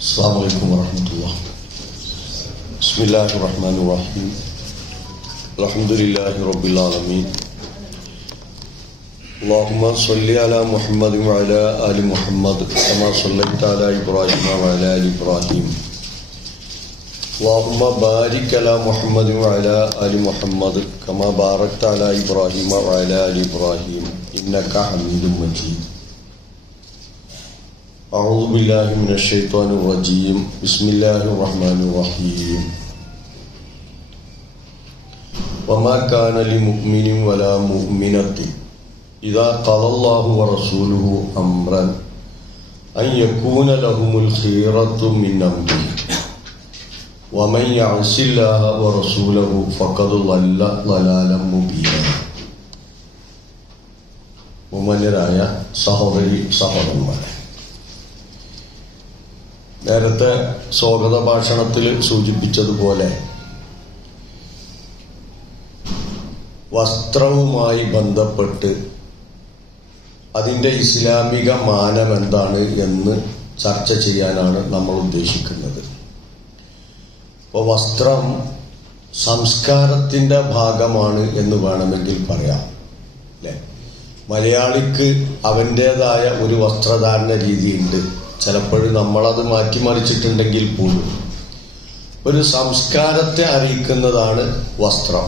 Assalamu alaikum warahmatullah. Bismillahirrahmanirrahim. Alhamdulillahi rabbil alamin. Allahumma salli ala Muhammad wa ala ali Muhammad kama sallaita ala Ibrahim wa ala ali Ibrahim. Allahumma barik ala Muhammad wa ala ali Muhammad kama barakta ala Ibrahim wa ala ali Ibrahim innaka Hamidum Majid. أعوذ بالله من الشيطان الرجيم بسم الله الرحمن الرحيم وما كان لمؤمن ولا مؤمنة إذا قضى الله ورسوله أمرا أن يكون لهم الخيرة من أمره ومن يعص الله ورسوله فقد ضل ضلالا مبينا മുഅ്മിനരായ സഹോദരന്മാരെ, നേരത്തെ സ്വാഗത ഭാഷണത്തിൽ സൂചിപ്പിച്ചതുപോലെ വസ്ത്രവുമായി ബന്ധപ്പെട്ട് അതിൻ്റെ ഇസ്ലാമിക മാനം എന്താണ് എന്ന് ചർച്ച ചെയ്യാനാണ് നമ്മൾ ഉദ്ദേശിക്കുന്നത്. അപ്പോൾ വസ്ത്രം സംസ്കാരത്തിൻ്റെ ഭാഗമാണ് എന്ന് വേണമെങ്കിൽ പറയാം, അല്ലേ? മലയാളിക്ക് അവൻ്റേതായ ഒരു വസ്ത്രധാരണ രീതിയുണ്ട്. ചിലപ്പോഴും നമ്മളത് മാറ്റിമറിച്ചിട്ടുണ്ടെങ്കിൽ പോലും ഒരു സംസ്കാരത്തെ അറിയിക്കുന്നതാണ് വസ്ത്രം.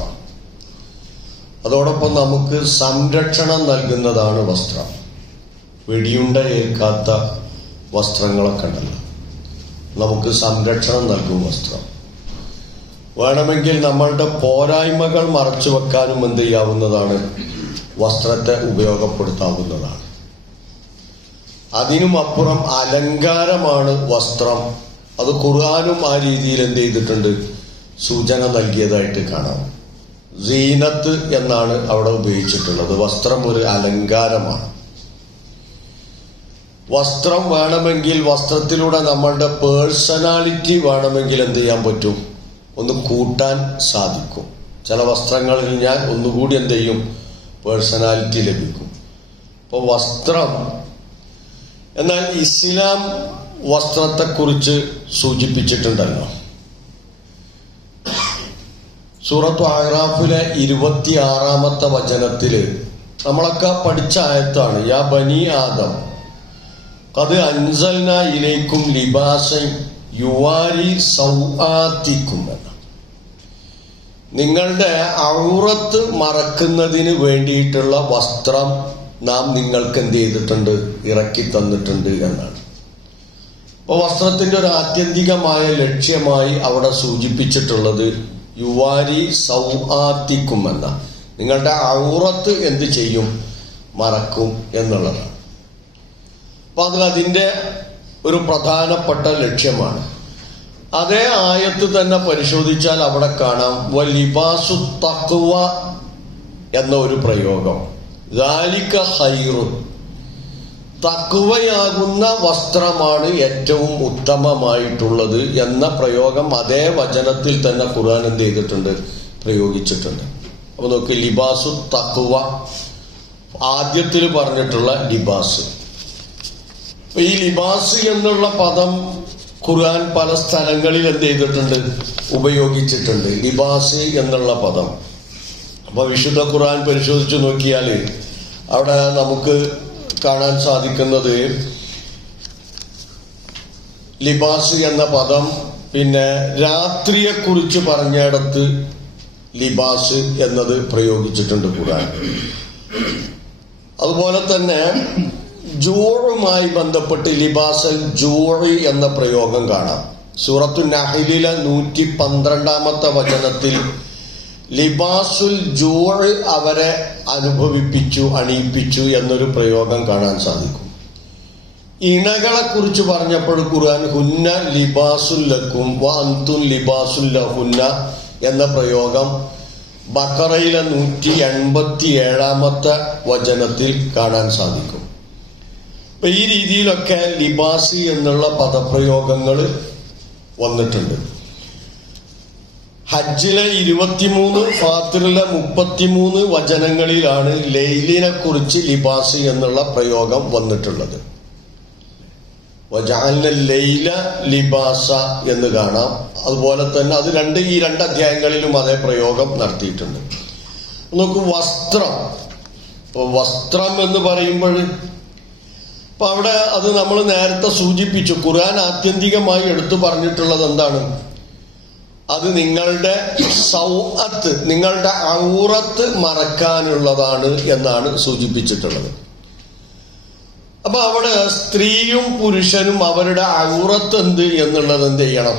അതോടൊപ്പം നമുക്ക് സംരക്ഷണം നൽകുന്നതാണ് വസ്ത്രം. വെടിയുണ്ട ഏൽക്കാത്ത വസ്ത്രങ്ങളൊക്കെ ഉണ്ടല്ലോ, നമുക്ക് സംരക്ഷണം നൽകും വസ്ത്രം. വേണമെങ്കിൽ നമ്മളുടെ പോരായ്മകൾ മറച്ചു വെക്കാനും എന്ത് ചെയ്യാവുന്നതാണ്, വസ്ത്രത്തെ ഉപയോഗപ്പെടുത്താവുന്നതാണ്. അതിനും അപ്പുറം അലങ്കാരമാണ് വസ്ത്രം. അത് ഖുർആനും ആ രീതിയിൽ എന്ത് ചെയ്തിട്ടുണ്ട്, സൂചന നൽകിയതായിട്ട് കാണാം. സീനത്ത് എന്നാണ് അവിടെ ഉപയോഗിച്ചിട്ടുള്ളത്. വസ്ത്രം ഒരു അലങ്കാരമാണ്. വസ്ത്രം വേണമെങ്കിൽ, വസ്ത്രത്തിലൂടെ നമ്മളുടെ പേഴ്സണാലിറ്റി വേണമെങ്കിൽ എന്ത് ചെയ്യാൻ പറ്റും, ഒന്ന് കൂട്ടാൻ സാധിക്കും. ചില വസ്ത്രങ്ങളിൽ ഞാൻ ഒന്നുകൂടി എന്ത് ചെയ്യും, പേഴ്സണാലിറ്റി ലഭിക്കും. അപ്പോൾ വസ്ത്രം, എന്നാൽ ഇസ്ലാം വസ്ത്രത്തെക്കുറിച്ച് സൂചിപ്പിച്ചിട്ടുണ്ടല്ലോ. സൂറത്തു അഅറാഫിലെ 26-ാമത്തെ വചനത്തിൽ നമ്മളൊക്കെ പഠിച്ച ആയത്താണ്, യാ ബനി ആദം ഖദ് അൻസൽനാ ഇലൈക്കും ലിബാസൻ യുവാരി സൗആതിക്കും എന്ന. നിങ്ങളുടെ ഔറത്ത് മറക്കുന്നതിന് വേണ്ടിയിട്ടുള്ള വസ്ത്രം നാം നിങ്ങൾക്ക് എന്ത് ചെയ്തിട്ടുണ്ട്, ഇറക്കി തന്നിട്ടുണ്ട് എന്നാണ്. അപ്പോൾ വസ്ത്രത്തിൻ്റെ ഒരു ആത്യന്തികമായ ലക്ഷ്യമായി അവിടെ സൂചിപ്പിച്ചിട്ടുള്ളത് യുവാരി സൗആതിക്കും എന്ന, നിങ്ങളുടെ ഔറത്ത് എന്ത് ചെയ്യും, മറക്കും എന്നുള്ളതാണ്. അപ്പോൾ അതിൻ്റെ ഒരു പ്രധാനപ്പെട്ട ലക്ഷ്യമാണ്. അതേ ആയത്ത് തന്നെ പരിശോധിച്ചാൽ അവിടെ കാണാം വലിബാസു തഖ്വ എന്ന ഒരു പ്രയോഗം. ദാലിക ഖൈറുൻ, തഖ്വയാകുന്ന വസ്ത്രമാണ് ഏറ്റവും ഉത്തമമായിട്ടുള്ളത് എന്ന പ്രയോഗം അതേ വചനത്തിൽ തന്നെ ഖുർആൻ എന്ത് ചെയ്തിട്ടുണ്ട്, പ്രയോഗിച്ചിട്ടുണ്ട്. അപ്പോൾ നോക്ക്, ലിബാസു തഖ്വ ആദ്യത്തിൽ പറഞ്ഞിട്ടുള്ള ലിബാസ്. ഈ ലിബാസ് എന്നുള്ള പദം ഖുർആൻ പല സ്ഥലങ്ങളിൽ എന്ത് ചെയ്തിട്ടുണ്ട്, ഉപയോഗിച്ചിട്ടുണ്ട്, ലിബാസ് എന്നുള്ള പദം. അപ്പോൾ വിശുദ്ധ ഖുർആൻ പരിശോധിച്ച് നോക്കിയാൽ അവിടെ നമുക്ക് കാണാൻ സാധിക്കുന്നത് ലിബാസ് എന്ന പദം പിന്നെ രാത്രിയെക്കുറിച്ച് പറഞ്ഞിടത്ത് ലിബാസ് എന്നത് പ്രയോഗിച്ചിട്ടുണ്ട് ഖുർആൻ. അതുപോലെ തന്നെ ജൂറുമായി ബന്ധപ്പെട്ട് ലിബാസൽ ജൂറി എന്ന പ്രയോഗം കാണാം. സൂറത്തു നഹ്ലിലെ 112-ാമത്തെ വചനത്തിൽ ലിബാസുൽ ജൂറ് അവരെ അനുഭവിപ്പിച്ചു, അണിയിപ്പിച്ചു എന്നൊരു പ്രയോഗം കാണാൻ സാധിക്കും. ഇണകളെ കുറിച്ച് പറഞ്ഞപ്പോൾ ഖുർആൻ ഹുന്ന ലിബാസുൽ ലക്കും വ അൻതും ലിബാസുൽ ലഹുന്ന എന്ന പ്രയോഗം ബഖറയിലെ 187-ാമത്തെ വചനത്തിൽ കാണാൻ സാധിക്കും. അപ്പൊ ഈ രീതിയിലൊക്കെ ലിബാസ് എന്നുള്ള പദപ്രയോഗങ്ങൾ വന്നിട്ടുണ്ട്. ഹജ്ജിലെ 23, ഫാത്തിറിലെ 33 വചനങ്ങളിലാണ് ലൈലിനെ കുറിച്ച് ലിബാസ് എന്നുള്ള പ്രയോഗം വന്നിട്ടുള്ളത്. വജഅൽന ലൈല ലിബാസ എന്ന് കാണാം. അതുപോലെ തന്നെ അത് ഈ രണ്ട് അധ്യായങ്ങളിലും അതേ പ്രയോഗം നടത്തിയിട്ടുണ്ട്. നോക്കൂ, വസ്ത്രം എന്ന് പറയുമ്പോൾ അപ്പൊ അവിടെ അത് നമ്മൾ നേരത്തെ സൂചിപ്പിച്ചു. ഖുർആൻ ആത്യന്തികമായി എടുത്തു പറഞ്ഞിട്ടുള്ളത് എന്താണ്? അത് നിങ്ങളുടെ സൗഅത്ത്, നിങ്ങളുടെ ഔറത്ത് മറക്കാനുള്ളതാണ് എന്നാണ് സൂചിപ്പിച്ചിട്ടുള്ളത്. അപ്പൊ അവിടെ സ്ത്രീയും പുരുഷനും അവരുടെ ഔറത്ത് എന്ത് എന്നുള്ളത് എന്ത് ചെയ്യണം?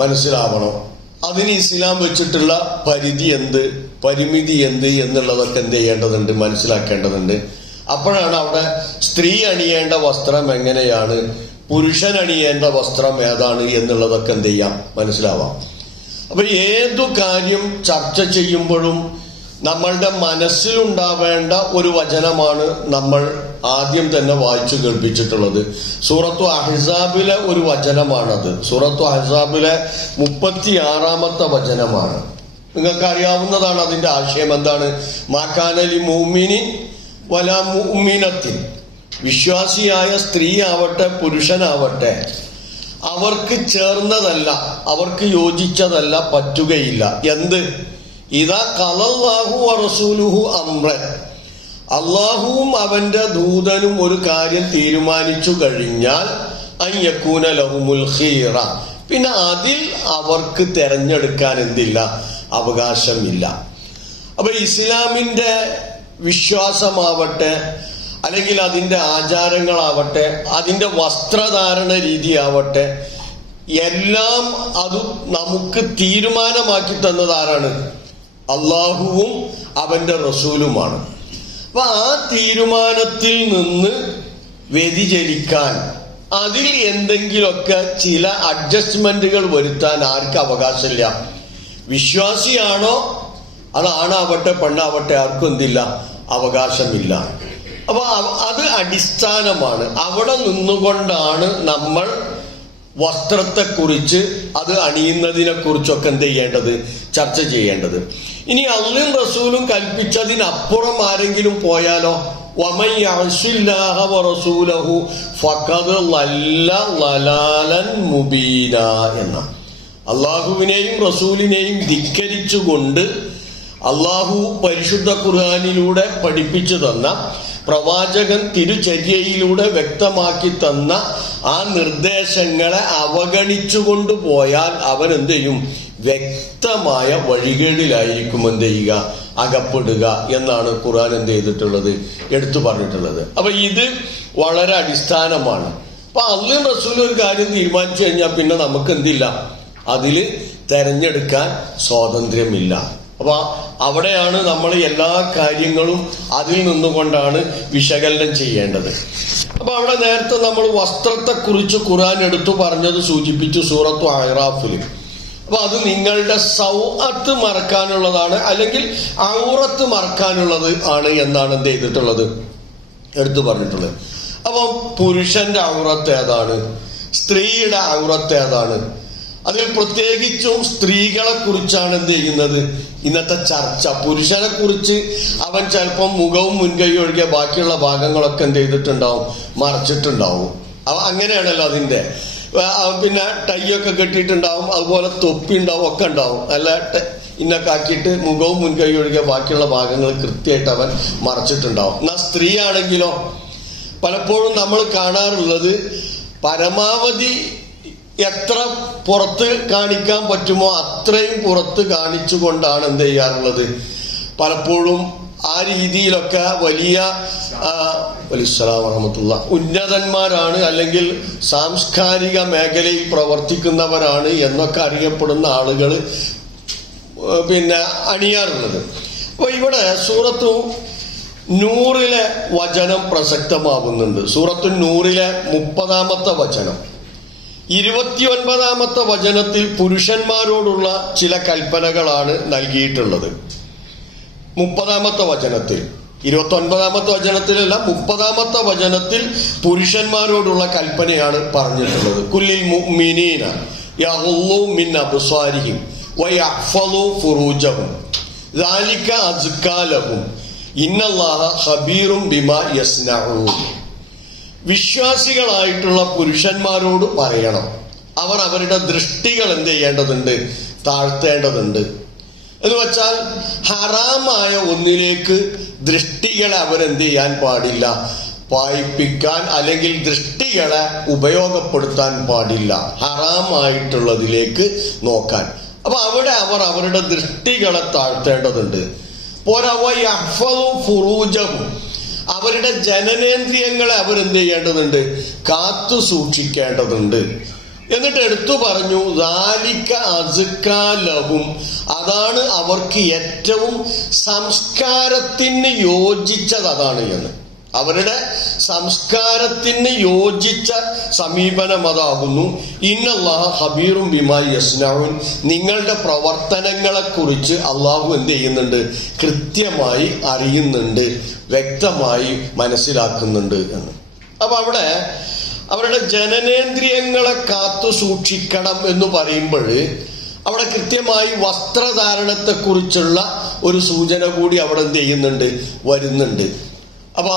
മനസ്സിലാവണം. അതിന് ഇസ്ലാം വെച്ചിട്ടുള്ള പരിധി എന്ത്, പരിമിതി എന്ത് എന്നുള്ളതൊക്കെ എന്ത് ചെയ്യേണ്ടതുണ്ട്, മനസ്സിലാക്കേണ്ടതുണ്ട്. അപ്പോഴാണ് അവിടെ സ്ത്രീ അണിയേണ്ട വസ്ത്രം എങ്ങനെയാണ്, പുരുഷൻ അണിയേണ്ട വസ്ത്രം ഏതാണ് എന്നുള്ളതൊക്കെ എന്ത് ചെയ്യാം, മനസ്സിലാവാം. അപ്പൊ ഏതു കാര്യം ചർച്ച ചെയ്യുമ്പോഴും നമ്മളുടെ മനസ്സിലുണ്ടാവേണ്ട ഒരു വചനമാണ് നമ്മൾ ആദ്യം തന്നെ വായിച്ചു കേൾപ്പിച്ചിട്ടുള്ളത്. സൂറത്തു അഹ്സാബിലെ ഒരു വചനമാണത്. സൂറത്തു അഹ്സാബിലെ 36-ാമത്തെ വചനമാണ്. നിങ്ങൾക്ക് അറിയാവുന്നതാണ് അതിന്റെ ആശയം എന്താണ്? മാകാനലി മുഅ്മിനിൻ വലാ മുഅ്മിനത്തിൻ, വിശ്വാസിയായ സ്ത്രീ ആവട്ടെ പുരുഷനാവട്ടെ അവർക്ക് ചേർന്നതല്ല, അവർക്ക് യോജിച്ചതല്ല, പറ്റുകയില്ല. എന്ത്? ഇദാ ഖലല്ലാഹു വറസൂലുഹു അംറൻ, അള്ളാഹുവും അവന്റെ ദൂതനും ഒരു കാര്യം തീരുമാനിച്ചു കഴിഞ്ഞാൽ അയ്യക്കൂന ലഹുമുൽ ഖീറ, പിന്നെ അതിൽ അവർക്ക് തെരഞ്ഞെടുക്കാൻ എന്തില്ല, അവകാശമില്ല. അപ്പൊ ഇസ്ലാമിന്റെ വിശ്വാസമാവട്ടെ, അല്ലെങ്കിൽ അതിന്റെ ആചാരങ്ങളാവട്ടെ, അതിന്റെ വസ്ത്രധാരണ രീതിയാവട്ടെ, എല്ലാം അത് നമുക്ക് തീരുമാനമാക്കി തന്നതാരാണ്? അള്ളാഹുവും അവന്റെ റസൂലുമാണ്. അപ്പൊ ആ തീരുമാനത്തിൽ നിന്ന് വ്യതിചലിക്കാൻ, അതിൽ എന്തെങ്കിലുമൊക്കെ ചില അഡ്ജസ്റ്റ്മെന്റുകൾ വരുത്താൻ ആർക്ക് അവകാശമില്ല? വിശ്വാസിയാണോ അത് ആണാവട്ടെ പെണ്ണാവട്ടെ ആർക്കും എന്തില്ല, അവകാശമില്ല. അപ്പൊ അത് അടിസ്ഥാനമാണ്. അവിടെ നിന്നുകൊണ്ടാണ് നമ്മൾ വസ്ത്രത്തെക്കുറിച്ച്, അത് അണിയുന്നതിനെ കുറിച്ചൊക്കെ എന്ത് ചെയ്യേണ്ടത്, ചർച്ച ചെയ്യേണ്ടത്. ഇനി അല്ലാഹുവും റസൂലും കൽപ്പിച്ചതിനപ്പുറം ആരെങ്കിലും പോയാലോ? വമൻ യഅസില്ലാഹ വറസൂലഹു ഫഖദ് ളല്ല ളലാലൻ മുബീന എന്ന, അള്ളാഹുവിനെയും റസൂലിനെയും ധിക്കരിച്ചുകൊണ്ട് അള്ളാഹു പരിശുദ്ധ ഖുർആനിലൂടെ പഠിപ്പിച്ചു തന്ന, പ്രവാചകൻ തിരുചര്യയിലൂടെ വ്യക്തമാക്കി തന്ന ആ നിർദ്ദേശങ്ങളെ അവഗണിച്ചുകൊണ്ട് പോയാൽ അവൻ എന്ത് ചെയ്യും? വ്യക്തമായ വഴികേടിലായിരിക്കും എന്ത് ചെയ്യുക, അകപ്പെടുക എന്നാണ് ഖുർആൻ എന്ത് ചെയ്തിട്ടുള്ളത്, എടുത്തു പറഞ്ഞിട്ടുള്ളത്. അപ്പൊ ഇത് വളരെ അടിസ്ഥാനമാണ്. അപ്പൊ അല്ലാഹുവും റസൂലും ഒരു കാര്യം തീരുമാനിച്ചു കഴിഞ്ഞാൽ പിന്നെ നമുക്ക് എന്തില്ല, അതില് തെരഞ്ഞെടുക്കാൻ സ്വാതന്ത്ര്യമില്ല. അപ്പൊ അവിടെയാണ് നമ്മൾ എല്ലാ കാര്യങ്ങളും അതിൽ നിന്നുകൊണ്ടാണ് വിശകലനം ചെയ്യേണ്ടത്. അപ്പൊ അവിടെ നേരത്തെ നമ്മൾ വസ്ത്രത്തെക്കുറിച്ച് ഖുർആൻ എടുത്തു പറഞ്ഞത് സൂചിപ്പിച്ചു സൂറത്തു അഹ്റാഫിൽ. അപ്പൊ അത് നിങ്ങളുടെ സൗഅത്ത് മറക്കാനുള്ളതാണ്, അല്ലെങ്കിൽ ഔറത്ത് മറക്കാനുള്ളത് ആണ് എന്നാണ് എന്ത് ചെയ്തിട്ടുള്ളത്, എടുത്തു പറഞ്ഞിട്ടുള്ളത്. അപ്പൊ പുരുഷന്റെ ഔറത്ത് ഏതാണ്, സ്ത്രീയുടെ ഔറത്ത് ഏതാണ്? അതിൽ പ്രത്യേകിച്ചും സ്ത്രീകളെ കുറിച്ചാണ് എന്ത് ചെയ്യുന്നത് ഇന്നത്തെ ചർച്ച. പുരുഷനെ കുറിച്ച് അവൻ ചിലപ്പം മുഖവും മുൻകൈയും ഒഴികെ ബാക്കിയുള്ള ഭാഗങ്ങളൊക്കെ എന്ത് ചെയ്തിട്ടുണ്ടാവും, മറച്ചിട്ടുണ്ടാവും. അങ്ങനെയാണല്ലോ അതിന്റെ. പിന്നെ ടൈയൊക്കെ കെട്ടിയിട്ടുണ്ടാവും, അതുപോലെ തൊപ്പി ഉണ്ടാവും, ഒക്കെ ഉണ്ടാവും. അല്ല ഇന്നൊക്കെ ആക്കിയിട്ട് മുഖവും മുൻകൈയും ഒഴികെ ബാക്കിയുള്ള ഭാഗങ്ങൾ കൃത്യമായിട്ട് അവൻ മറച്ചിട്ടുണ്ടാവും. എന്നാൽ സ്ത്രീ ആണെങ്കിലോ പലപ്പോഴും നമ്മൾ കാണാറുള്ളത് പരമാവധി എത്ര പുറത്ത് കാണിക്കാൻ പറ്റുമോ അത്രയും പുറത്ത് കാണിച്ചുകൊണ്ടാണ് എന്ത് ചെയ്യാറുള്ളത്. പലപ്പോഴും ആ രീതിയിലൊക്കെ വലിയ വലൈഹിസ്സലാം വറഹ്മത്തുള്ളാ ഉന്നതന്മാരാണ്, അല്ലെങ്കിൽ സാംസ്കാരിക മേഖലയിൽ പ്രവർത്തിക്കുന്നവരാണ് എന്നൊക്കെ അറിയപ്പെടുന്ന ആളുകൾ പിന്നെ അണിയാറുള്ളത്. അപ്പൊ ഇവിടെ സൂറത്തു നൂറിലെ വചനം പ്രസക്തമാകുന്നുണ്ട്. സൂറത്തു നൂറിലെ 30-ാമത്തെ വചനം. 29-ാമത്തെ വചനത്തിൽ പുരുഷന്മാരോടുള്ള ചില കൽപ്പനകളാണ് നൽകിയിട്ടുള്ളത്. 30-ാമത്തെ വചനത്തിൽ, 29-ാമത്തെ വചനത്തിലല്ല, 30-ാമത്തെ വചനത്തിൽ പുരുഷന്മാരോടുള്ള കൽപ്പനയാണ് പറഞ്ഞിട്ടുള്ളത്. കുല്ലിൽ മുഅ്മിനീന യഗ്ളൂ മിൻ അബ്സാരിഹിം വയഹ്ഫളൂ ഫുറൂജഹും ദാലിക അസ്കാ ലഹും ഇന്നല്ലാഹ ഖബീറും ബിമാ യസ്നഊൻ. വിശ്വാസികളായിട്ടുള്ള പുരുഷന്മാരോട് പറയണം, അവർ അവരുടെ ദൃഷ്ടികൾ എന്ത് ചെയ്യേണ്ടതുണ്ട്, താഴ്ത്തേണ്ടതുണ്ട്. എന്ന് വെച്ചാൽ ഹറാമായ ഒന്നിലേക്ക് ദൃഷ്ടികളെ അവരെന്ത് ചെയ്യാൻ പാടില്ല, പായിപ്പിക്കാൻ അല്ലെങ്കിൽ ദൃഷ്ടികളെ ഉപയോഗപ്പെടുത്താൻ പാടില്ല, ഹറാമായിട്ടുള്ളതിലേക്ക് നോക്കാൻ. അപ്പൊ അവിടെ അവർ അവരുടെ ദൃഷ്ടികളെ താഴ്ത്തേണ്ടതുണ്ട്. പോരാ ഫുറൂജഹും, അവരുടെ ജനനേന്ദ്രിയങ്ങളെ അവരെന്ത് ചെയ്യേണ്ടതുണ്ട്, കാത്തു സൂക്ഷിക്കേണ്ടതുണ്ട്. എന്നിട്ട് എടുത്തു പറഞ്ഞു ദാലിക അസ്കാ ലഹും, അതാണ് അവർക്ക് ഏറ്റവും സംസ്കാരത്തിന് യോജിച്ചത് അതാണ് എന്ന്. അവരുടെ സംസ്കാരത്തിന് യോജിച്ച സമീപനം അതാകുന്നു. ഇന്നല്ലാഹ ഖബീറും ബിമാ യസ്നഊൻ, നിങ്ങളുടെ പ്രവർത്തനങ്ങളെ കുറിച്ച് അള്ളാഹു എന്ത് ചെയ്യുന്നുണ്ട്, കൃത്യമായി അറിയുന്നുണ്ട്, വ്യക്തമായി മനസ്സിലാക്കുന്നുണ്ട് എന്ന്. അപ്പൊ അവിടെ അവരുടെ ജനനേന്ദ്രിയങ്ങളെ കാത്തു സൂക്ഷിക്കണം എന്ന് പറയുമ്പോൾ അവിടെ കൃത്യമായി വസ്ത്രധാരണത്തെക്കുറിച്ചുള്ള ഒരു സൂചന കൂടി അവിടെ എന്ത് ചെയ്യുന്നുണ്ട്, വരുന്നുണ്ട്. അപ്പൊ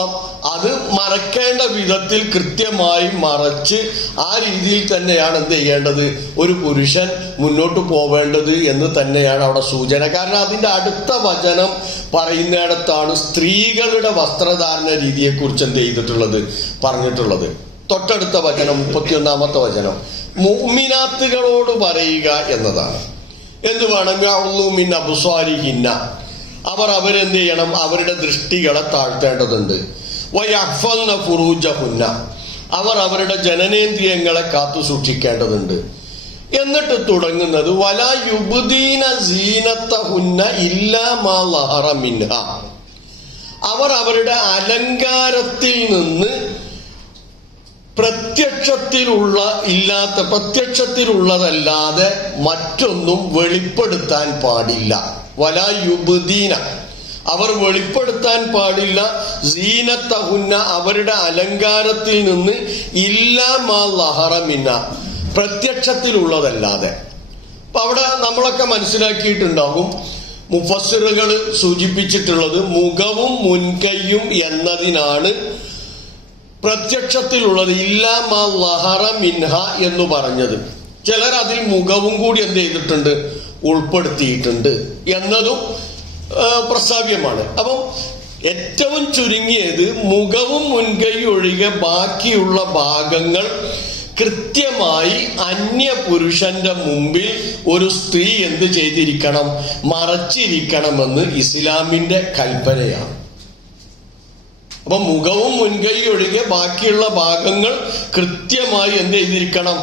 അത് മറക്കേണ്ട വിധത്തിൽ കൃത്യമായി മറച്ച് ആ രീതിയിൽ തന്നെയാണ് എന്ത് ചെയ്യേണ്ടത്, ഒരു പുരുഷൻ മുന്നോട്ട് പോവേണ്ടത് എന്ന് തന്നെയാണ് അവിടെ സൂചന. കാരണം അതിന്റെ അടുത്ത വചനം പറയുന്നിടത്താണ് സ്ത്രീകളുടെ വസ്ത്രധാരണ രീതിയെക്കുറിച്ച് എന്ത് ചെയ്തിട്ടുള്ളത്, പറഞ്ഞിട്ടുള്ളത്. തൊട്ടടുത്ത വചനം 31-ാമത്തെ വചനം മുഅ്മിനാത്തുകളോട് പറയുക എന്നതാണ്. എന്ത് വേണം, യഅ്ളു മിൻ അബ്സാരിഹിന്ന, അവർ അവരെന്ത് ചെയ്യണം, അവരുടെ ദൃഷ്ടികളെ താഴ്ത്തേണ്ടതുണ്ട്. വയഹ്ഫൽന ഫുറൂജഹുന്ന, അവർ അവരുടെ ജനനേന്ദ്രിയങ്ങളെ കാത്തു സൂക്ഷിക്കേണ്ടതുണ്ട്. എന്നിട്ട് തുടങ്ങുന്നത് വലാ യുബ്ദീന സീനത്തഹുന്ന ഇല്ലാ മാ ലഹറ മിൻഹ, അവർ അവരുടെ അലങ്കാരത്തിൽ നിന്ന് പ്രത്യക്ഷത്തിലുള്ളതല്ലാതെ മറ്റൊന്നും വെളിപ്പെടുത്താൻ പാടില്ല. വലാ യുബ്ദീന, അവർ വെളിപ്പെടുത്താൻ പാടില്ല, സീനത്തഹുന്ന, അവരുടെ അലങ്കാരത്തിൽ നിന്ന് ഇല്ലാ മാ ലഹറ മിൻഹ, പ്രത്യക്ഷത്തിലുള്ളതല്ലാതെ. അപ്പൊ അവിടെ നമ്മളൊക്കെ മനസ്സിലാക്കിയിട്ടുണ്ടാകും, മുഫസ്സിറുകൾ സൂചിപ്പിച്ചിട്ടുള്ളത് മുഖവും മുൻകൈയും എന്നതിനാണ് പ്രത്യക്ഷത്തിലുള്ളത് ഇല്ലാ മാ ലഹറ മിൻഹ എന്ന് പറഞ്ഞത്. ചിലർ അതിൽ മുഖവും കൂടി എന്ത് ചെയ്തിട്ടുണ്ട്, ഉൾപ്പെടുത്തിയിട്ടുണ്ട് എന്നതും പ്രസ്താവ്യമാണ്. അപ്പം ഏറ്റവും ചുരുങ്ങിയത് മുഖവും മുൻകൈയും ഒഴികെ ബാക്കിയുള്ള ഭാഗങ്ങൾ കൃത്യമായി അന്യ പുരുഷന്റെ മുമ്പിൽ ഒരു സ്ത്രീ എന്ത് ചെയ്തിരിക്കണം, മറച്ചിരിക്കണമെന്ന് ഇസ്ലാമിന്റെ കൽപ്പനയാണ്. അപ്പൊ മുഖവും മുൻകൈയും ഒഴികെ ബാക്കിയുള്ള ഭാഗങ്ങൾ കൃത്യമായി എന്ത് ചെയ്തിരിക്കണം,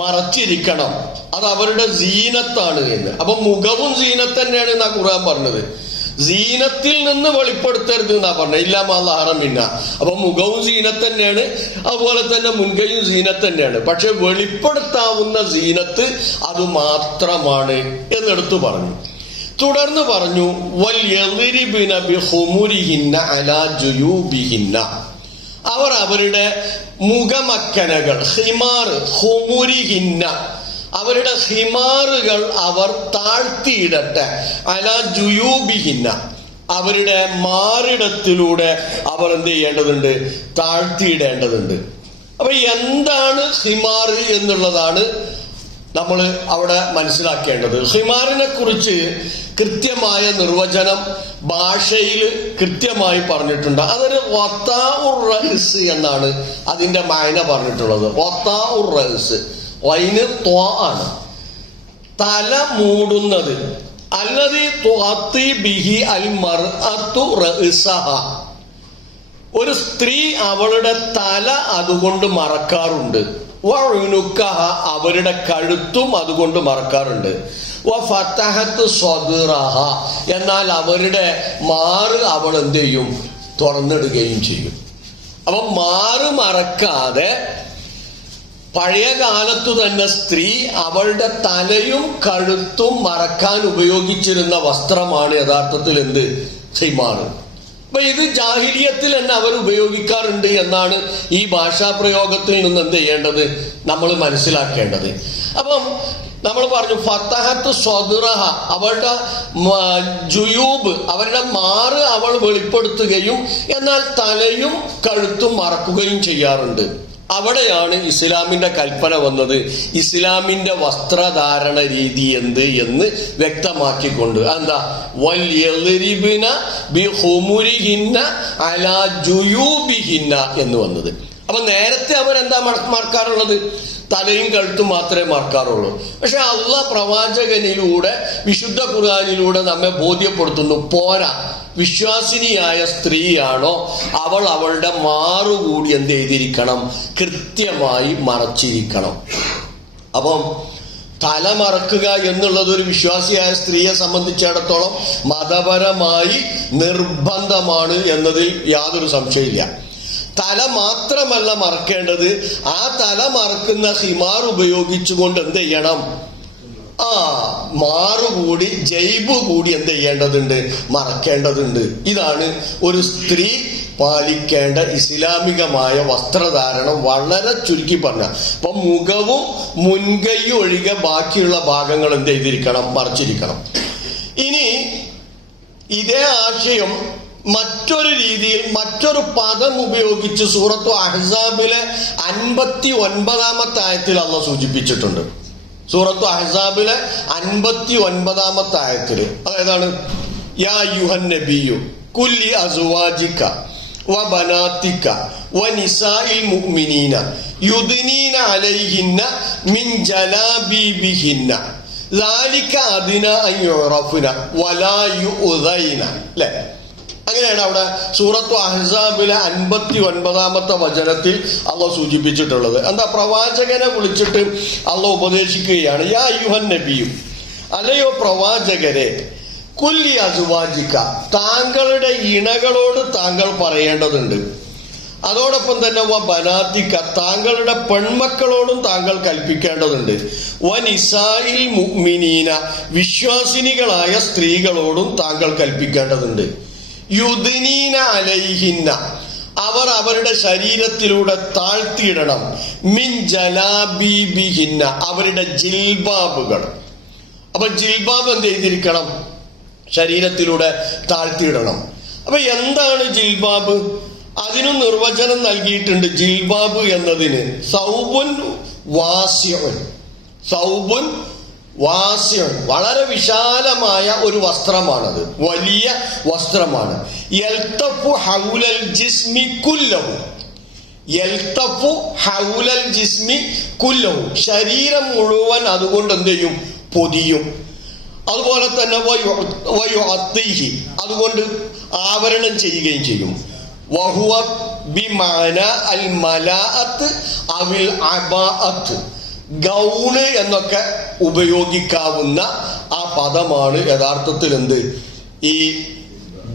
മറച്ചിരിക്കണം. അത് അവരുടെ സീനത്താണ് എന്ന്. അപ്പൊ മുഖവും സീനത്ത് തന്നെയാണ് എന്നാ ഖുർആൻ പറഞ്ഞത്. സീനത്തിൽ നിന്ന് വെളിപ്പെടുത്തരുത് എന്നാ പറഞ്ഞത്, ഇല്ലാ മാ ലഹറ മിൻഹ. അപ്പൊ മുഖവും സീനത്ത് തന്നെയാണ്, അതുപോലെ തന്നെ മുൻകൈയും സീനത്ത് തന്നെയാണ്. പക്ഷെ വെളിപ്പെടുത്താവുന്ന സീനത്ത് അത് മാത്രമാണ് എന്നെടുത്തു പറഞ്ഞു. തുടർന്ന് പറഞ്ഞു വൽയദ്രിബിന ബിഖുമുരിഹിന്ന അലാ ജുയൂബിഹിന്ന, അവർ അവരുടെ മുഖമക്കനകൾ ഹിമാർ ഹുമുരിഹിന്ന, അവരുടെ ഹിമാറുകൾ അവർ താഴ്ത്തിയിടട്ടെ, അലാ ജുയൂബിഹിന്ന, അവരുടെ മാറിടത്തിലൂടെ അവർ എന്ത് ചെയ്യേണ്ടതുണ്ട്, താഴ്ത്തിയിടേണ്ടതുണ്ട്. അപ്പൊ എന്താണ് ഹിമാർ എന്നുള്ളതാണ് നമ്മൾ അവിടെ മനസ്സിലാക്കേണ്ടത്. ഹിമാറിനെ കുറിച്ച് കൃത്യമായ നിർവചനം ഭാഷയിൽ കൃത്യമായി പറഞ്ഞിട്ടുണ്ട്. അതൊരു വത്താഉർ റഅ്സ് എന്നാണ് അതിന്റെ മഅന പറഞ്ഞിട്ടുള്ളത്. വത്താഉർ റഅ്സ്, വൈന് ത്വാ ആണ്, തല മൂടുന്നത്. അല്ലദീ തുഅത്തി ബിഹി അൽ മർഅതു റഅ്സഹ, ഒരു സ്ത്രീ അവളുടെ തല അതുകൊണ്ട് മറക്കാറുണ്ട്. വഉനുക്കഹ, അവരുടെ കഴുത്തും അതുകൊണ്ട് മറക്കാറുണ്ട്. വഫതഹത്ത് സ്വദ്റഹ, എന്നാൽ അവരുടെ മാറ് അവൾ എന്ത് ചെയ്യും, തുറന്നിടുകയും ചെയ്യും. അപ്പൊ മാറ് മറക്കാതെ പഴയ കാലത്തു തന്നെ സ്ത്രീ അവളുടെ തലയും കഴുത്തും മറക്കാൻ ഉപയോഗിച്ചിരുന്ന വസ്ത്രമാണ് യഥാർത്ഥത്തിൽ എന്ത്, ഹിമാറ്. അപ്പൊ ഇത് ജാഹിലിയത്തിൽ തന്നെ അവർ ഉപയോഗിക്കാറുണ്ട് എന്നാണ് ഈ ഭാഷാപ്രയോഗത്തിൽ നിന്ന് എന്ത് ചെയ്യേണ്ടത്, നമ്മൾ മനസ്സിലാക്കേണ്ടത്. അപ്പം നമ്മൾ പറഞ്ഞു ഫതഹത്ത് സ്വദുറഹ, അവളുടെ ജുയൂബ്, അവരുടെ മാറ് അവൾ വെളിപ്പെടുത്തുകയും എന്നാൽ തലയും കഴുത്തും മറക്കുകയും ചെയ്യാറുണ്ട്. അവിടെയാണ് ഇസ്ലാമിന്റെ കൽപ്പന വന്നത്. ഇസ്ലാമിന്റെ വസ്ത്രധാരണ രീതി എന്ത് എന്ന് വ്യക്തമാക്കിക്കൊണ്ട് എന്താ വൽയളിരിബിന ബിഹുമുരിഹിന്ന അലാ ജുയൂബിഹിന്ന എന്ന് വന്നത്. അപ്പൊ നേരത്തെ അവരെന്താ മറക്കാറുള്ളത്? തലയും കഴുത്തും മാത്രമേ മറക്കാറുള്ളൂ. പക്ഷെ അള്ളാഹ് പ്രവാചകനിലൂടെ വിശുദ്ധ ഖുർആനിലൂടെ നമ്മെ ബോധ്യപ്പെടുത്തുന്നു, പോരാ, വിശ്വാസിനിയായ സ്ത്രീയാണോ അവൾ അവളുടെ മാറുകൂടി എന്ത് ചെയ്തിരിക്കണം? കൃത്യമായി മറച്ചിരിക്കണം. അപ്പം തല മറക്കുക എന്നുള്ളത് ഒരു വിശ്വാസിയായ സ്ത്രീയെ സംബന്ധിച്ചിടത്തോളം മതപരമായി നിർബന്ധമാണ് എന്നതിൽ യാതൊരു സംശയമില്ല. തല മാത്രമല്ല മറക്കേണ്ടത്, ആ തല മറക്കുന്ന ഹിമാർ ഉപയോഗിച്ചുകൊണ്ട് എന്ത് ചെയ്യണം? മാറുകൂടി ജൈബ് കൂടി എന്ത് ചെയ്യേണ്ടതുണ്ട്? മറക്കേണ്ടതുണ്ട്. ഇതാണ് ഒരു സ്ത്രീ പാലിക്കേണ്ട ഇസ്ലാമികമായ വസ്ത്രധാരണം. വളരെ ചുരുക്കി പറഞ്ഞ അപ്പൊ മുഖവും മുൻകൈയും ഒഴികെ ബാക്കിയുള്ള ഭാഗങ്ങൾ എന്ത് ചെയ്തിരിക്കണം? മറച്ചിരിക്കണം. ഇനി ഇതേ ആശയം മറ്റൊരു രീതിയിൽ മറ്റൊരു പദം ഉപയോഗിച്ച് സൂറത്തു അഹ്സാബിലെ 59-ാമത്തെ ആയത്തിൽ അള്ളാഹ് സൂചിപ്പിച്ചിട്ടുണ്ട്. സൂറത്തു അഹ്സാബിലെ 59-ാമത്തെ ആയത്തില് അതേതാണ്? യാ അയ്യുഹൻ നബിയ്യു കുല്ലി അസ്വാജിക വബനാതിക വനിസാഇൽ മുഅ്മിനീന യുദ്നീന അലൈഹിന്ന മിൻ ജലാബീബിഹിന്ന ലാലിക അദ്ന അൻ യുറഫുന വലാ യുഉദൈന. അല്ലേ? അങ്ങനെയാണ് അവിടെ സൂറത്തു അഹ്സാബിലെ 59-ാമത്തെ വചനത്തിൽ അള്ളാഹ് സൂചിപ്പിച്ചിട്ടുള്ളത്. എന്താ? പ്രവാചകനെ വിളിച്ചിട്ട് അള്ളാഹ് ഉപദേശിക്കുകയാണ്. യാ അയ്യുഹൻ നബിയു, അല്ലയോ പ്രവാചകരെ, കുല്ലി അസ്വാജിക, താങ്കളുടെ ഇണകളോട് താങ്കൾ പറയേണ്ടതുണ്ട്. അതോടൊപ്പം തന്നെ ബനാതിക, താങ്കളുടെ പെൺമക്കളോടും താങ്കൾ കൽപ്പിക്കേണ്ടതുണ്ട്. വനിസായിൽ മുഅ്മിനീന, വിശ്വാസിനികളായ സ്ത്രീകളോടും താങ്കൾ കൽപ്പിക്കേണ്ടതുണ്ട്. യുദ്നീന അലൈഹിന്ന, അവർ അവരുടെ ശരീരത്തിലൂടെ താഴ്ത്തിയിടണം. മിൻ ജലാബീബിഹിന്ന, അവരുടെ ജിൽബാബുകൾ. അപ്പൊ ജിൽബാബ് എന്ത് ചെയ്തിരിക്കണം? ശരീരത്തിലൂടെ താഴ്ത്തിയിടണം. അപ്പൊ എന്താണ് ജിൽബാബ്? അതിനും നിർവചനം നൽകിയിട്ടുണ്ട്. ജിൽബാബ് എന്നതിന് സൗബുൻ വാസിഉൻ, സൗബുൻ വാസിഉൻ, വളരെ വിശാലമായ ഒരു വസ്ത്രമാണത്, വലിയ വസ്ത്രമാണ്. യൽതഫു ഹൗലൽ ജിസ്മി കുല്ലഹു, യൽതഫു ഹൗലൽ ജിസ്മി കുല്ലഹു, ശരീരം മുഴുവൻ അതുകൊണ്ട് എന്ത് ചെയ്യും? പൊതിയും. അതുപോലെ തന്നെ വയുഅത്തിഹി, അതുകൊണ്ട് ആവരണം ചെയ്യുകയും ചെയ്യും. വഹുവ ബിമഅന അൽ മലാഅത്ത് അവിൽ അബാഅത്ത്, ഗൗണ് എന്നൊക്കെ ഉപയോഗിക്കാവുന്ന ആ പദമാണ് യഥാർത്ഥത്തിൽ എന്ത്? ഈ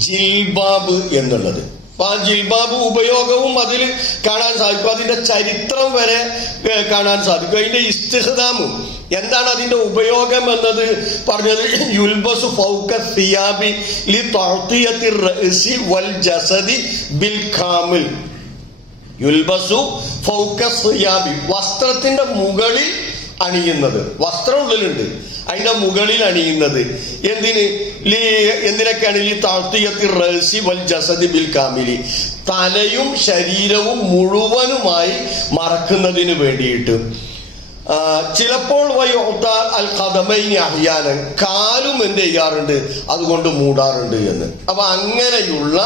ജിൽബാബ് എന്നുള്ളത്. അപ്പൊ ആ ജിൽബാബ് ഉപയോഗവും അതിൽ കാണാൻ സാധിക്കും. അതിന്റെ ചരിത്രം വരെ കാണാൻ സാധിക്കും. അതിന്റെ ഇസ്തിഖ്ദാമും എന്താണ് അതിന്റെ ഉപയോഗം എന്നത് പറഞ്ഞത്, യുൽബസു ഫൗക സിയാബി ലി തഅതിയത്തി റഅസി വൽ ജസദി ബിൽ കാമിൽ. യുൽബസു ഫൗക സിയാബി, വസ്ത്രത്തിന്റെ മുകളിൽ അണിയുന്നത്. വസ്ത്രം ഉള്ളിലുണ്ട്, അതിന്റെ മുകളിൽ അണിയുന്നത്. എന്തിനൊക്കെയാണ്? ലി തഅതിയത്തി റഅസി വൽ ജസദി ബിൽ കാമിലി, തലയും ശരീരവും മുഴുവനുമായി മറക്കുന്നതിന് വേണ്ടിയിട്ട്. ചിലപ്പോൾ അൽ ഖദമൈനി അഹ്യാനൻ, കാലും എന്ത് ചെയ്യാറുണ്ട്? അതുകൊണ്ട് മൂടാറുണ്ട് എന്ന്. അപ്പൊ അങ്ങനെയുള്ള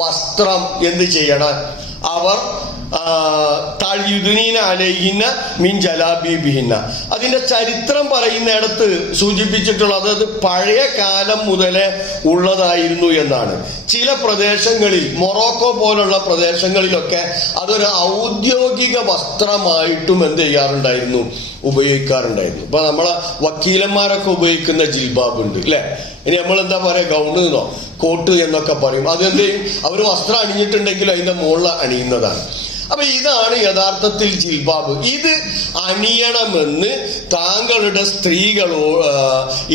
വസ്ത്രം എന്ത് ചെയ്യണം? അവർ യുദ്നീന അലൈഹിന്ന മിൻ ജലാബീബിഹിന്ന. അതിന്റെ ചരിത്രം പറയുന്നിടത്ത് സൂചിപ്പിച്ചിട്ടുള്ളത് അത് പഴയ കാലം മുതലേ ഉള്ളതായിരുന്നു എന്നാണ്. ചില പ്രദേശങ്ങളിൽ, മൊറോക്കോ പോലുള്ള പ്രദേശങ്ങളിലൊക്കെ അതൊരു ഔദ്യോഗിക വസ്ത്രമായിട്ടും എന്ത് ചെയ്യാറുണ്ടായിരുന്നു? ഉപയോഗിക്കാറുണ്ടായിരുന്നു. ഇപ്പൊ നമ്മളെ വക്കീലന്മാരൊക്കെ ഉപയോഗിക്കുന്ന ജിൽബാബ് ഉണ്ട്, അല്ലെ? ഇനി നമ്മൾ എന്താ പറയാ, ഗൗണ് എന്നോ കോട്ട് എന്നൊക്കെ പറയും. അതെന്ത് ചെയ്യും? അവർ വസ്ത്രം അണിഞ്ഞിട്ടുണ്ടെങ്കിൽ അതിന്റെ മുകളിൽ അണിയുന്നതാണ്. അപ്പൊ ഇതാണ് യഥാർത്ഥത്തിൽ ജിൽബാബ്. ഇത് അണിയണമെന്ന് താങ്കളുടെ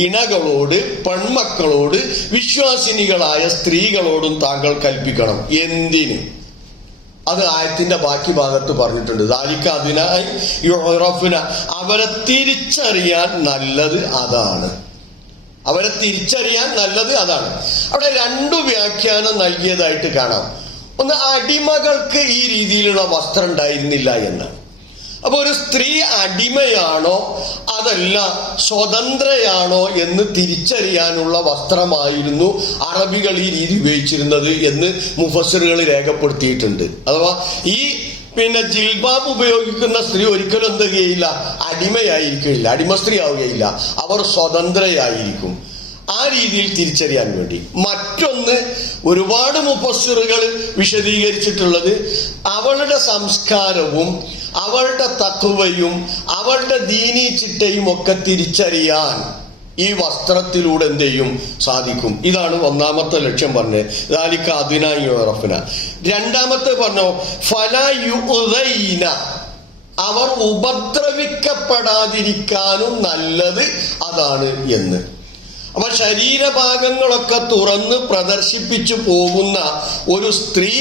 ഇണകളോട്, പെൺമക്കളോട്, വിശ്വാസിനികളായ സ്ത്രീകളോടും താങ്കൾ കൽപ്പിക്കണം. എന്തിന്? അത് ആയത്തിന്റെ ബാക്കി ഭാഗത്ത് പറഞ്ഞിട്ടുണ്ട്. ദാലിക അതിനായി യുറഫുന, അവരെ തിരിച്ചറിയാൻ നല്ലത് അതാണ്. അവരെ തിരിച്ചറിയാൻ നല്ലത് അതാണ്. അവിടെ രണ്ടു വ്യാഖ്യാനം നൽകിയതായിട്ട് കാണാം. ഒന്ന്, അടിമകൾക്ക് ഈ രീതിയിലുള്ള വസ്ത്രം ഉണ്ടായിരുന്നില്ല എന്നാണ്. അപ്പൊ ഒരു സ്ത്രീ അടിമയാണോ അതല്ല സ്വതന്ത്രയാണോ എന്ന് തിരിച്ചറിയാനുള്ള വസ്ത്രമായിരുന്നു അറബികൾ ഈ രീതി ഉപയോഗിച്ചിരുന്നത് എന്ന് മുഫസ്സിറുകൾ രേഖപ്പെടുത്തിയിട്ടുണ്ട്. അഥവാ ഈ ജിൽബാബ് ഉപയോഗിക്കുന്ന സ്ത്രീ ഒരിക്കലും എന്ത് ചെയ്യുകയില്ല, അടിമയായിരിക്കില്ല, അടിമ സ്ത്രീ ആവുകയില്ല, അവർ സ്വതന്ത്രയായിരിക്കും. ആ രീതിയിൽ തിരിച്ചറിയാൻ വേണ്ടി. മറ്റൊന്ന്, ഒരുപാട് മുഫസ്സിറുകൾ വിശദീകരിച്ചിട്ടുള്ളത് അവളുടെ സംസ്കാരവും അവളുടെ തഖ്വയും അവളുടെ ദീനീ ചിട്ടയും ഒക്കെ തിരിച്ചറിയാൻ ഈ വസ്ത്രത്തിലൂടെ എന്ത് ചെയ്യും, സാധിക്കും. ഇതാണ് ഒന്നാമത്തെ ലക്ഷ്യം പറഞ്ഞത്. ദാലിക അദ്നാ യുറഫ്ന. രണ്ടാമത്തെ പറഞ്ഞോ, ഫലാ യുദൈന, അവർ ഉപദ്രവിക്കപ്പെടാതിരിക്കാനും നല്ലത് അതാണ് എന്ന്. അപ്പൊ ശരീരഭാഗങ്ങളൊക്കെ തുറന്ന് പ്രദർശിപ്പിച്ചു പോകുന്ന ഒരു സ്ത്രീ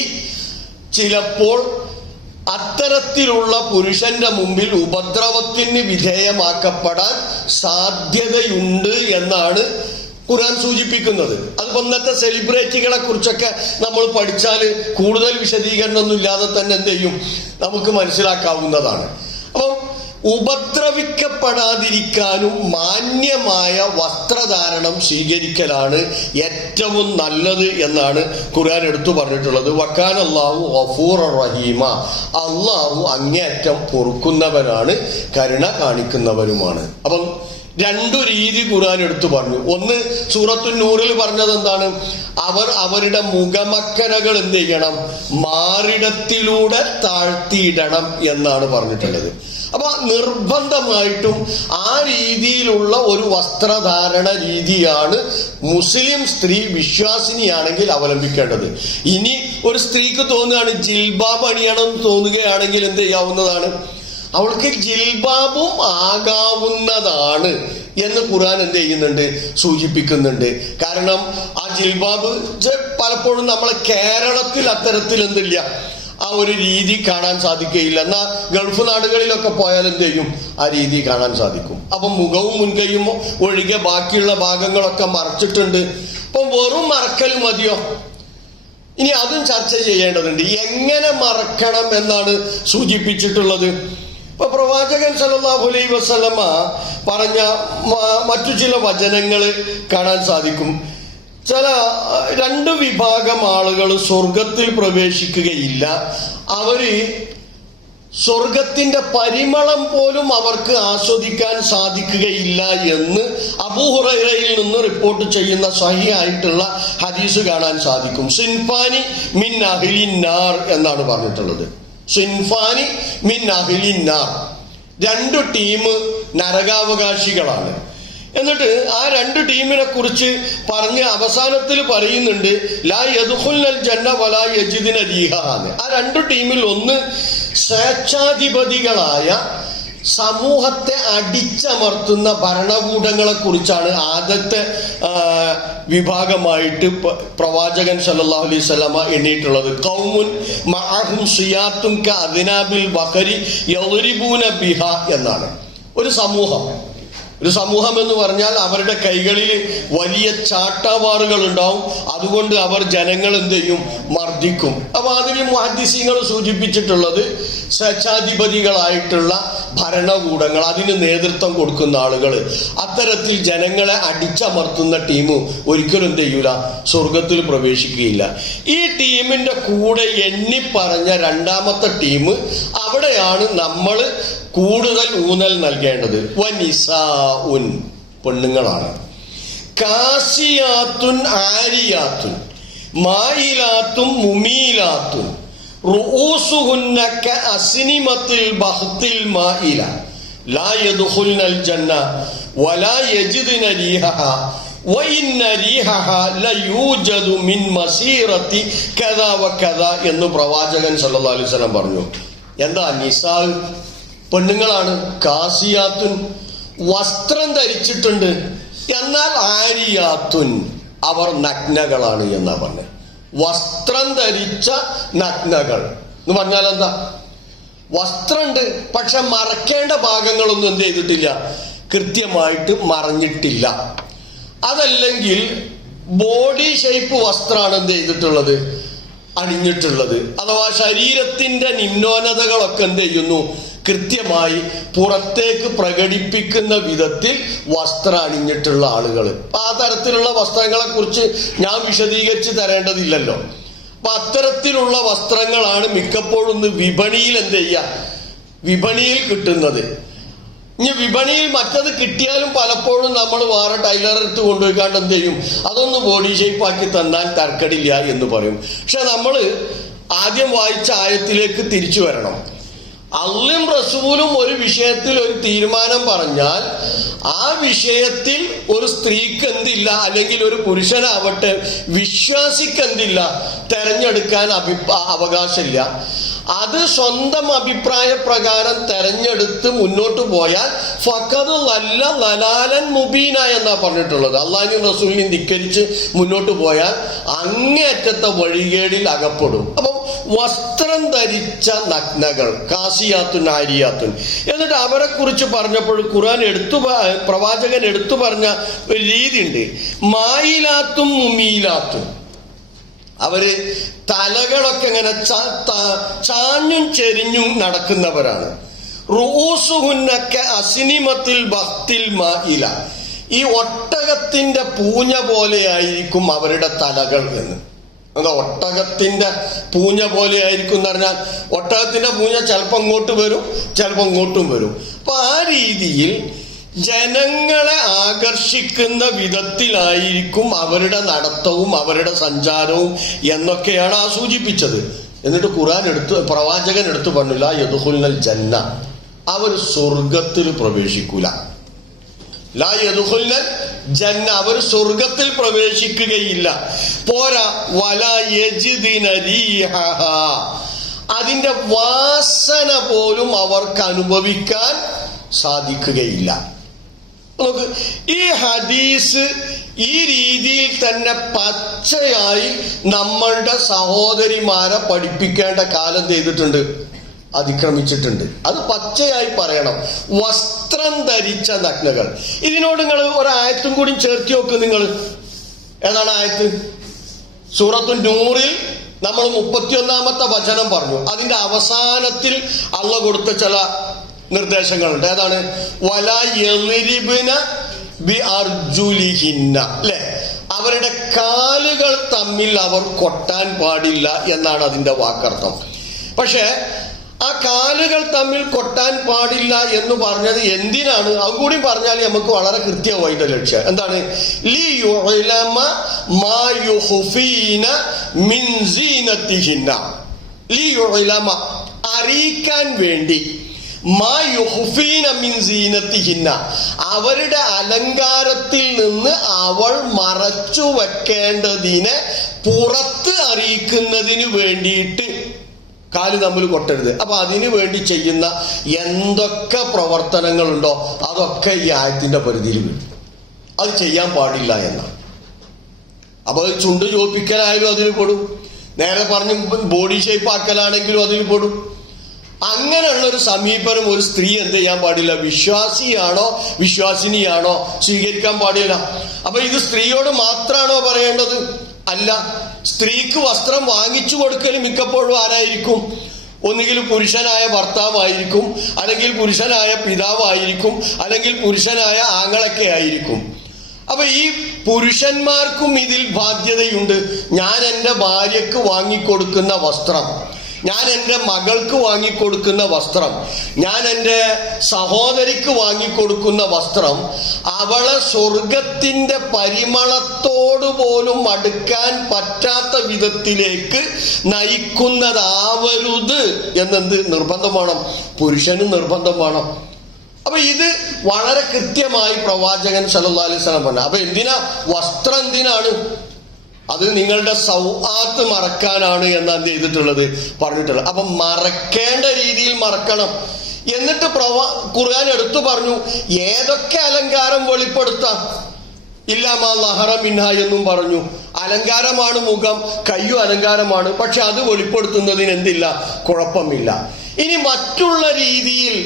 ചിലപ്പോൾ അത്തരത്തിലുള്ള പുരുഷന്റെ മുമ്പിൽ ഉപദ്രവത്തിന് വിധേയമാക്കപ്പെടാൻ സാധ്യതയുണ്ട് എന്നാണ് ഖുർആൻ സൂചിപ്പിക്കുന്നത്. അതിപ്പോ ഇന്നത്തെ സെലിബ്രിറ്റികളെ കുറിച്ചൊക്കെ നമ്മൾ പഠിച്ചാൽ കൂടുതൽ വിശദീകരണമൊന്നും ഇല്ലാതെ തന്നെ എന്ത് ചെയ്യും, നമുക്ക് മനസ്സിലാക്കാവുന്നതാണ്. അപ്പം ഉപദ്രവിക്കപ്പെടാതിരിക്കാനും മാന്യമായ വസ്ത്രധാരണം സ്വീകരിക്കലാണ് ഏറ്റവും നല്ലത് എന്നാണ് ഖുർആൻ എടുത്തു പറഞ്ഞിട്ടുള്ളത്. വക്കാന അല്ലാഹു ഗഫൂറർ റഹീമ, അള്ളാഹു അങ്ങേയറ്റം പൊറുക്കുന്നവനാണ്, കരുണ കാണിക്കുന്നവനുമാണ്. അപ്പം രണ്ടു രീതി ഖുർആൻ എടുത്തു പറഞ്ഞു. ഒന്ന്, സൂറത്തുൻ നൂറിൽ പറഞ്ഞത് എന്താണ്, അവർ അവരുടെ മുഖമക്കരകൾ എന്ത് ചെയ്യണം, മാറിടത്തിലൂടെ താഴ്ത്തിയിടണം എന്നാണ് പറഞ്ഞിട്ടുള്ളത്. അപ്പൊ നിർബന്ധമായിട്ടും ആ രീതിയിലുള്ള ഒരു വസ്ത്രധാരണ രീതിയാണ് മുസ്ലിം സ്ത്രീ വിശ്വാസിനിയാണെങ്കിൽ അവലംബിക്കേണ്ടത്. ഇനി ഒരു സ്ത്രീക്ക് തോന്നുകയാണ് ജിൽബാബ് അണിയണമെന്ന് തോന്നുകയാണെങ്കിൽ എന്ത് ചെയ്യാവുന്നതാണ്, അവൾക്ക് ജിൽബാബും ആകാവുന്നതാണ് എന്ന് ഖുർആൻ എന്ത് ചെയ്യുന്നുണ്ട്, സൂചിപ്പിക്കുന്നുണ്ട്. കാരണം ആ ജിൽബാബ് പലപ്പോഴും നമ്മളെ കേരളത്തിൽ അത്തരത്തിൽ എന്തില്ല, ആ ഒരു രീതി കാണാൻ സാധിക്കുകയില്ല. എന്നാൽ ഗൾഫ് നാടുകളിലൊക്കെ പോയാൽ എന്ത് ചെയ്യും, ആ രീതി കാണാൻ സാധിക്കും. അപ്പൊ മുഖവും മുൻകൈയും ഒഴികെ ബാക്കിയുള്ള ഭാഗങ്ങളൊക്കെ മറച്ചിട്ടുണ്ട്. അപ്പൊ വെറും മറക്കൽ മതിയോ? ഇനി അതും ചർച്ച ചെയ്യേണ്ടതുണ്ട്. എങ്ങനെ മറക്കണം എന്നാണ് സൂചിപ്പിച്ചിട്ടുള്ളത്. ഇപ്പൊ പ്രവാചകൻ സല്ലല്ലാഹു അലൈഹി വസല്ലമ പറഞ്ഞ മറ്റു ചില വചനങ്ങൾ കാണാൻ സാധിക്കും. ചില രണ്ട് വിഭാഗം ആളുകൾ സ്വർഗത്തിൽ പ്രവേശിക്കുകയില്ല, അവര് സ്വർഗത്തിന്റെ പരിമളം പോലും അവർക്ക് ആസ്വദിക്കാൻ സാധിക്കുകയില്ല എന്ന് അബൂ ഹുറൈറയിൽ നിന്ന് റിപ്പോർട്ട് ചെയ്യുന്ന സ്വഹീഹായിട്ടുള്ള ഹദീസ് കാണാൻ സാധിക്കും. സിൻഫാനി മിൻ അഹ്ലിൻ നാർ എന്നാണ് പറഞ്ഞിട്ടുള്ളത്. സിൻഫാനി മിൻ അഹ്ലിൻ നാർ, രണ്ട് ടീം നരകാവകാശികളാണ്. എന്നിട്ട് ആ രണ്ട് ടീമിനെ കുറിച്ച് പറഞ്ഞ് അവസാനത്തിൽ പറയുന്നുണ്ട്, ലാ യദ്ഖുൽനൽ ജന്ന വലാ യജിദുന റീഹഹാന്ന്. ആ രണ്ട് ടീമിൽ ഒന്ന് സ്വേച്ഛാധിപതികളായ സമൂഹത്തെ അടിച്ചമർത്തുന്ന ഭരണകൂടങ്ങളെ കുറിച്ചാണ് ആദ്യത്തെ വിഭാഗമായിട്ട് പ്രവാചകൻ സല്ലല്ലാഹു അലൈഹി വസല്ലമ എണ്ണിയിട്ടുള്ളത്. ഖൗമുൻ മഅഹും സിയാത്തുൻ കഅദ്നാബിൽ ബഖരി യദ്രിബൂന ബിഹാ എന്നാണ്. ഒരു സമൂഹം എന്ന് പറഞ്ഞാൽ അവരുടെ കൈകളിൽ വലിയ ചാട്ടവാറുകൾ ഉണ്ടാവും. അതുകൊണ്ട് അവർ ജനങ്ങൾ എന്ത് ചെയ്യും, മർദ്ദിക്കും. അപ്പൊ അതിൽ മുഹദ്ദിസീങ്ങൾ സൂചിപ്പിച്ചിട്ടുള്ളത് സ്വേച്ഛാധിപതികളായിട്ടുള്ള ഭരണകൂടങ്ങൾ, അതിന് നേതൃത്വം കൊടുക്കുന്ന ആളുകൾ, അത്തരത്തിൽ ജനങ്ങളെ അടിച്ചമർത്തുന്ന ടീം ഒരിക്കലും എന്ത് ചെയ്യൂല, സ്വർഗത്തിൽ പ്രവേശിക്കുകയില്ല. ഈ ടീമിന്റെ കൂടെ എണ്ണിപ്പറഞ്ഞ രണ്ടാമത്തെ ടീം, അവിടെയാണ് നമ്മൾ കൂടുതൽ ഊന്നൽ നൽകേണ്ടത്. വനിസാഉൻ, പെണ്ണുങ്ങളാണ്. കാസിയാത്തുൻ ആരിയാത്തുൻ മായിലാത്തും മുമീലാത്തുൻ റൂസുഹുന്ന കഅസ്നിമത്തിൽ ബഹ്തിൽ മായില ലാ യദ്ഖുൽനൽ ജന്ന വലാ യജിദുന റീഹഹാ വഇന്ന റീഹഹാ ലയൂജദു മിൻ മസീറത്തി കദാ വകദാ എന്ന് പ്രവാചകൻ സല്ലല്ലാഹു അലൈഹി വസല്ലം പറഞ്ഞു. എന്താ നിസാ? പെണ്ണുങ്ങളാണ്. കാസിയാത്തുൻ, വസ്ത്രം ധരിച്ചിട്ടുണ്ട്. എന്നാൽ ആരിയാത്തുൻ, അവർ നഗ്നകളാണ് എന്നാ പറഞ്ഞത്. വസ്ത്രം ധരിച്ച നഗ്നകൾ എന്ന് പറഞ്ഞാൽ എന്താ? വസ്ത്രമുണ്ട്, പക്ഷെ മറക്കേണ്ട ഭാഗങ്ങളൊന്നും എന്ത് ചെയ്തിട്ടില്ല, കൃത്യമായിട്ട് മറഞ്ഞിട്ടില്ല. അതല്ലെങ്കിൽ ബോഡി ഷേപ്പ് വസ്ത്രമാണ് എന്ത് ചെയ്തിട്ടുള്ളത്, അണിഞ്ഞിട്ടുള്ളത്. അഥവാ ശരീരത്തിന്റെ നിമ്നോന്നതകളൊക്കെ എന്ത് ചെയ്യുന്നു, കൃത്യമായി പുറത്തേക്ക് പ്രകടിപ്പിക്കുന്ന വിധത്തിൽ വസ്ത്രം അണിഞ്ഞിട്ടുള്ള ആളുകൾ. ആ തരത്തിലുള്ള വസ്ത്രങ്ങളെ കുറിച്ച് ഞാൻ വിശദീകരിച്ച് തരേണ്ടതില്ലല്ലോ. അപ്പൊ അത്തരത്തിലുള്ള വസ്ത്രങ്ങളാണ് മിക്കപ്പോഴും വിപണിയിൽ എന്ത് ചെയ്യുക, വിപണിയിൽ കിട്ടുന്നത്. ഇനി വിപണിയിൽ മറ്റത് കിട്ടിയാലും പലപ്പോഴും നമ്മൾ വേറെ ടൈലറെടുത്ത് കൊണ്ടുപോയിക്കാണ്ട് എന്ത് ചെയ്യും, അതൊന്ന് ബോഡി ഷേപ്പ് ആക്കി തന്നാൽ തർക്കടില്ല എന്ന് പറയും. പക്ഷെ നമ്മൾ ആദ്യം വായിച്ച ആയത്തിലേക്ക് തിരിച്ചു വരണം. അള്ളയും റസൂലും ഒരു വിഷയത്തിൽ ഒരു തീരുമാനം പറഞ്ഞാൽ ആ വിഷയത്തിൽ ഒരു സ്ത്രീക്ക് എന്തില്ല, അല്ലെങ്കിൽ ഒരു പുരുഷനാവട്ടെ വിശ്വാസിക്ക് എന്തില്ല, തെരഞ്ഞെടുക്കാൻ അവകാശമില്ല. അത് സ്വന്തം അഭിപ്രായ പ്രകാരം തെരഞ്ഞെടുത്ത് മുന്നോട്ട് പോയാൽ ഫഖദ് ലല്ല ലലാലൻ മുബീന എന്നാ പറഞ്ഞിട്ടുള്ളത്. അള്ളാഹുവിനെയും റസൂലിനെയും ധിക്കരിച്ച് മുന്നോട്ട് പോയാൽ അങ്ങേയറ്റത്തെ വഴികേടിൽ അകപ്പെടും. അപ്പം വസ്ത്രം ധരിച്ച നഗ്നകൾ, കാസിയാത്തുൻ ആരിയാത്തുൻ, എന്നിട്ട് അവരെ കുറിച്ച് പറഞ്ഞപ്പോൾ ഖുർആൻ പ്രവാചകൻ എടുത്തു പറഞ്ഞ ഒരു രീതിയുണ്ട്. മായിലാത്തും മുമീലാത്തും, അവര് തലകളൊക്കെ ഇങ്ങനെ ചാഞ്ഞും ചെരിഞ്ഞും നടക്കുന്നവരാണ്. റൂസുഹുന്നക്കെ അസിനിമത്തിൽ ബഖ്തിൽ മായില, ഈ ഒട്ടകത്തിന്റെ പൂഞ്ഞ പോലെയായിരിക്കും അവരുടെ തലകൾ എന്ന്. എന്താ ഒട്ടകത്തിന്റെ പൂഞ്ഞ പോലെ ആയിരിക്കും എന്ന് പറഞ്ഞാൽ, ഒട്ടകത്തിന്റെ പൂഞ്ഞ ചിലപ്പോൾ ഇങ്ങോട്ട് വരും, ചിലപ്പോൾ ഇങ്ങോട്ടും വരും. അപ്പൊ ആ രീതിയിൽ ജനങ്ങളെ ആകർഷിക്കുന്ന വിധത്തിലായിരിക്കും അവരുടെ നടത്തവും അവരുടെ സഞ്ചാരവും എന്നൊക്കെയാണ് ആ സൂചിപ്പിച്ചത്. എന്നിട്ട് ഖുർആൻ പ്രവാചകൻ എടുത്തു പറഞ്ഞില്ല, യദ്ഖുൽനൽ ജന്ന, അവർ സ്വർഗത്തിൽ പ്രവേശിക്കൂല. ലാ യദ്ഖുൽനൽ ജന്ന, അവർ സ്വർഗത്തിൽ പ്രവേശിക്കുകയില്ല. പോരാ, വലാ യജിദിന റീഹഹാ, അതിന്റെ വാസന പോലും അവർക്ക് അനുഭവിക്കാൻ സാധിക്കുകയില്ല. നോക്ക്, ഈ ഹദീസ് ഈ രീതിയിൽ തന്നെ പച്ചയായി നമ്മളുടെ സഹോദരിമാരെ പഠിപ്പിക്കേണ്ട കാലം ചെയ്തിട്ടുണ്ട്, അതിക്രമിച്ചിട്ടുണ്ട്. അത് പച്ചയായി പറയണം. വസ്ത്രം ധരിച്ച നഗ്നകൾ. ഇതിനോട് നിങ്ങൾ ഒരായത്തും കൂടി ചേർത്തി നോക്ക്. നിങ്ങൾ ഏതാണ് ആയത്ത്? സൂറത്തു നൂറിൽ നമ്മൾ 31-ാമത്തെ വചനം പറഞ്ഞു. അതിന്റെ അവസാനത്തിൽ അള്ളാഹ് കൊടുത്ത ചില നിർദ്ദേശങ്ങളുണ്ട്. ഏതാണ്? വലാ യളിരിബ്ന ബി അർജുലിഹിന്ന, അല്ലെ? അവരുടെ കാലുകൾ തമ്മിൽ അവർ കൊട്ടാൻ പാടില്ല എന്നാണ് അതിന്റെ വാക്കർത്ഥം. പക്ഷെ ആ കാലുകൾ തമ്മിൽ കൊട്ടാൻ പാടില്ല എന്ന് പറഞ്ഞത് എന്തിനാണ്? അതുകൂടി പറഞ്ഞാൽ നമുക്ക് വളരെ കൃത്യമായിട്ട് ലക്ഷ്യം എന്താണ്? ലിയുഅലമ മാ യുഖ്ഫീന മിൻ സീനത്തിഹിന്ന, ലിയുഅലമ, അറിയിക്കാൻ വേണ്ടി, മാ യുഖ്ഫീന മിൻ സീനത്തിഹിന്ന, അവരുടെ അലങ്കാരത്തിൽ നിന്ന് അവൾ മറച്ചു വെക്കേണ്ടതിനെ പുറത്ത് അറിയിക്കുന്നതിന് വേണ്ടിയിട്ട് കാല് തമ്മിൽ കൊട്ടരുത്. അപ്പൊ അതിനു വേണ്ടി ചെയ്യുന്ന എന്തൊക്കെ പ്രവർത്തനങ്ങളുണ്ടോ അതൊക്കെ ഈ ആയത്തിന്റെ പരിധിയിൽ വരും. അത് ചെയ്യാൻ പാടില്ല എന്നാണ്. അപ്പൊ ചുണ്ട് ചോപ്പിക്കലായാലും അതിൽ പെടും, നേരെ പറഞ്ഞ് ബോഡി ഷേപ്പ് ആക്കലാണെങ്കിലും അതിൽ പെടും. അങ്ങനെയുള്ള ഒരു സമീപനം ഒരു സ്ത്രീ എന്ത് ചെയ്യാൻ പാടില്ല, വിശ്വാസിയാണോ വിശ്വാസിനിയാണോ സ്വീകരിക്കാൻ പാടില്ല. അപ്പൊ ഇത് സ്ത്രീയോട് മാത്രമാണോ പറയേണ്ടത്? അല്ല. സ്ത്രീക്ക് വസ്ത്രം വാങ്ങിച്ചു കൊടുക്കൽ മിക്കപ്പോഴും ആരായിരിക്കും? ഒന്നുകിൽ പുരുഷനായ ഭർത്താവായിരിക്കും, അല്ലെങ്കിൽ പുരുഷനായ പിതാവായിരിക്കും, അല്ലെങ്കിൽ പുരുഷനായ ആങ്ങളൊക്കെ ആയിരിക്കും. അപ്പൊ ഈ പുരുഷന്മാർക്കും ഇതിൽ ബാധ്യതയുണ്ട്. ഞാൻ എൻ്റെ ഭാര്യക്ക് വാങ്ങിക്കൊടുക്കുന്ന വസ്ത്രം, ഞാൻ എൻ്റെ മകൾക്ക് വാങ്ങിക്കൊടുക്കുന്ന വസ്ത്രം, ഞാൻ എൻ്റെ സഹോദരിക്ക് വാങ്ങിക്കൊടുക്കുന്ന വസ്ത്രം അവളെ സ്വർഗത്തിന്റെ പരിമളത്തോട് പോലും അടുക്കാൻ പറ്റാത്ത വിധത്തിലേക്ക് നയിക്കുന്നതാവരുത് എന്നെന്ത് നിർബന്ധമാണ്? പുരുഷന് നിർബന്ധമാണ്. അപ്പൊ ഇത് വളരെ കൃത്യമായി പ്രവാചകൻ സല്ലല്ലാഹു അലൈഹി വസല്ലം പറഞ്ഞു. അപ്പൊ എന്തിനാ വസ്ത്രം? എന്തിനാണ്? അത് നിങ്ങളുടെ സൗആത്ത് മറക്കാനാണ് എന്ന് എന്ത് ചെയ്തിട്ടുള്ളത്, പറഞ്ഞിട്ടുള്ളത്. അപ്പൊ മറക്കേണ്ട രീതിയിൽ മറക്കണം. എന്നിട്ട് ഖുർആൻ എടുത്തു പറഞ്ഞു ഏതൊക്കെ അലങ്കാരം വെളിപ്പെടുത്താം. ഇല്ലാമാ ലഹറ മിൻഹ എന്നും പറഞ്ഞു. അലങ്കാരമാണ് മുഖം, കയ്യും അലങ്കാരമാണ്, പക്ഷെ അത് വെളിപ്പെടുത്തുന്നതിന് എന്തില്ല, കുഴപ്പമില്ല. ഇനി മറ്റുള്ള രീതിയിൽ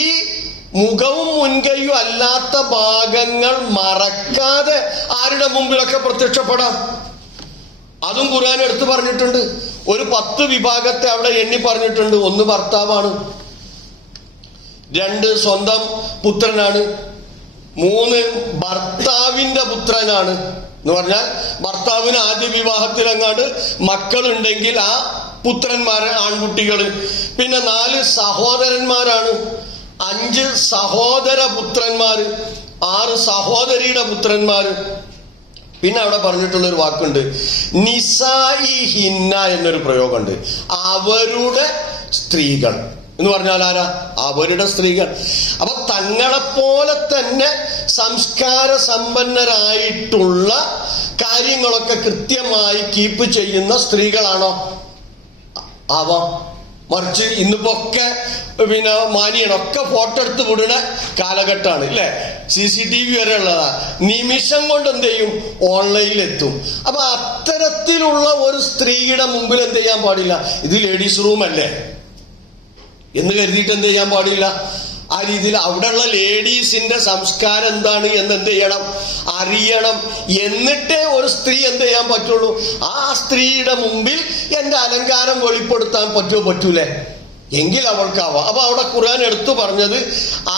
ഈ മുഖവും മുൻകൈയും അല്ലാത്ത ഭാഗങ്ങൾ മറക്കാതെ ആരുടെ മുമ്പിലൊക്കെ പ്രത്യക്ഷപ്പെടാം, അതും ഖുർആൻ എടുത്തു പറഞ്ഞിട്ടുണ്ട്. ഒരു 10 വിഭാഗത്തെ അവിടെ എണ്ണി പറഞ്ഞിട്ടുണ്ട്. 1 ഭർത്താവാണ്, 2 സ്വന്തം പുത്രനാണ്, 3 ഭർത്താവിന്റെ പുത്രനാണ് എന്ന് പറഞ്ഞാൽ ഭർത്താവിന് ആദ്യ വിവാഹത്തിലെങ്ങാണ്ട് മക്കളുണ്ടെങ്കിൽ ആ പുത്രന്മാരെ ആൺകുട്ടികൾ, പിന്നെ 4 സഹോദരന്മാരാണ്, 5 സഹോദര പുത്രന്മാര്, 6 സഹോദരിയുടെ പുത്രന്മാര്. പിന്നെ അവിടെ പറഞ്ഞിട്ടുള്ളൊരു വാക്കുണ്ട്, നിസായി ഹിന്ന എന്നൊരു പ്രയോഗമുണ്ട്. അവരുടെ സ്ത്രീകൾ എന്ന് പറഞ്ഞാൽ ആരാ? അവരുടെ സ്ത്രീകൾ. അപ്പൊ തങ്ങളെപ്പോലെ തന്നെ സംസ്കാര സമ്പന്നരായിട്ടുള്ള കാര്യങ്ങളൊക്കെ കൃത്യമായി കീപ്പ് ചെയ്യുന്ന സ്ത്രീകളാണോ ആവാം. മറിച്ച് ഇന്നിപ്പോ ഒക്കെ പിന്നെ മാനിയനൊക്കെ ഫോട്ടോ എടുത്ത് വിടുന്ന കാലഘട്ടമാണ് അല്ലെ. CCTV വരെ ഉള്ളതാ. നിമിഷം കൊണ്ട് എന്ത് ചെയ്യും, ഓൺലൈനിൽ എത്തും. അപ്പൊ അത്തരത്തിലുള്ള ഒരു സ്ത്രീയുടെ മുമ്പിൽ എന്ത് ചെയ്യാൻ പാടില്ല, ഇത് ലേഡീസ് റൂം അല്ലേ എന്ന് കരുതിയിട്ട് എന്ത് ചെയ്യാൻ പാടില്ല. ആ രീതിയിൽ അവിടെയുള്ള ലേഡീസിന്റെ സംസ്കാരം എന്താണ് എന്ന് എന്ത് ചെയ്യണം, അറിയണം. എന്നിട്ടേ ഒരു സ്ത്രീ എന്ത് ചെയ്യാൻ പറ്റുള്ളൂ. ആ സ്ത്രീയുടെ മുമ്പിൽ എന്റെ അലങ്കാരം വെളിപ്പെടുത്താൻ പറ്റൂലേ, എങ്കിൽ അവൾക്കാവാം. അപ്പൊ അവിടെ ഖുർആൻ എടുത്തു പറഞ്ഞത്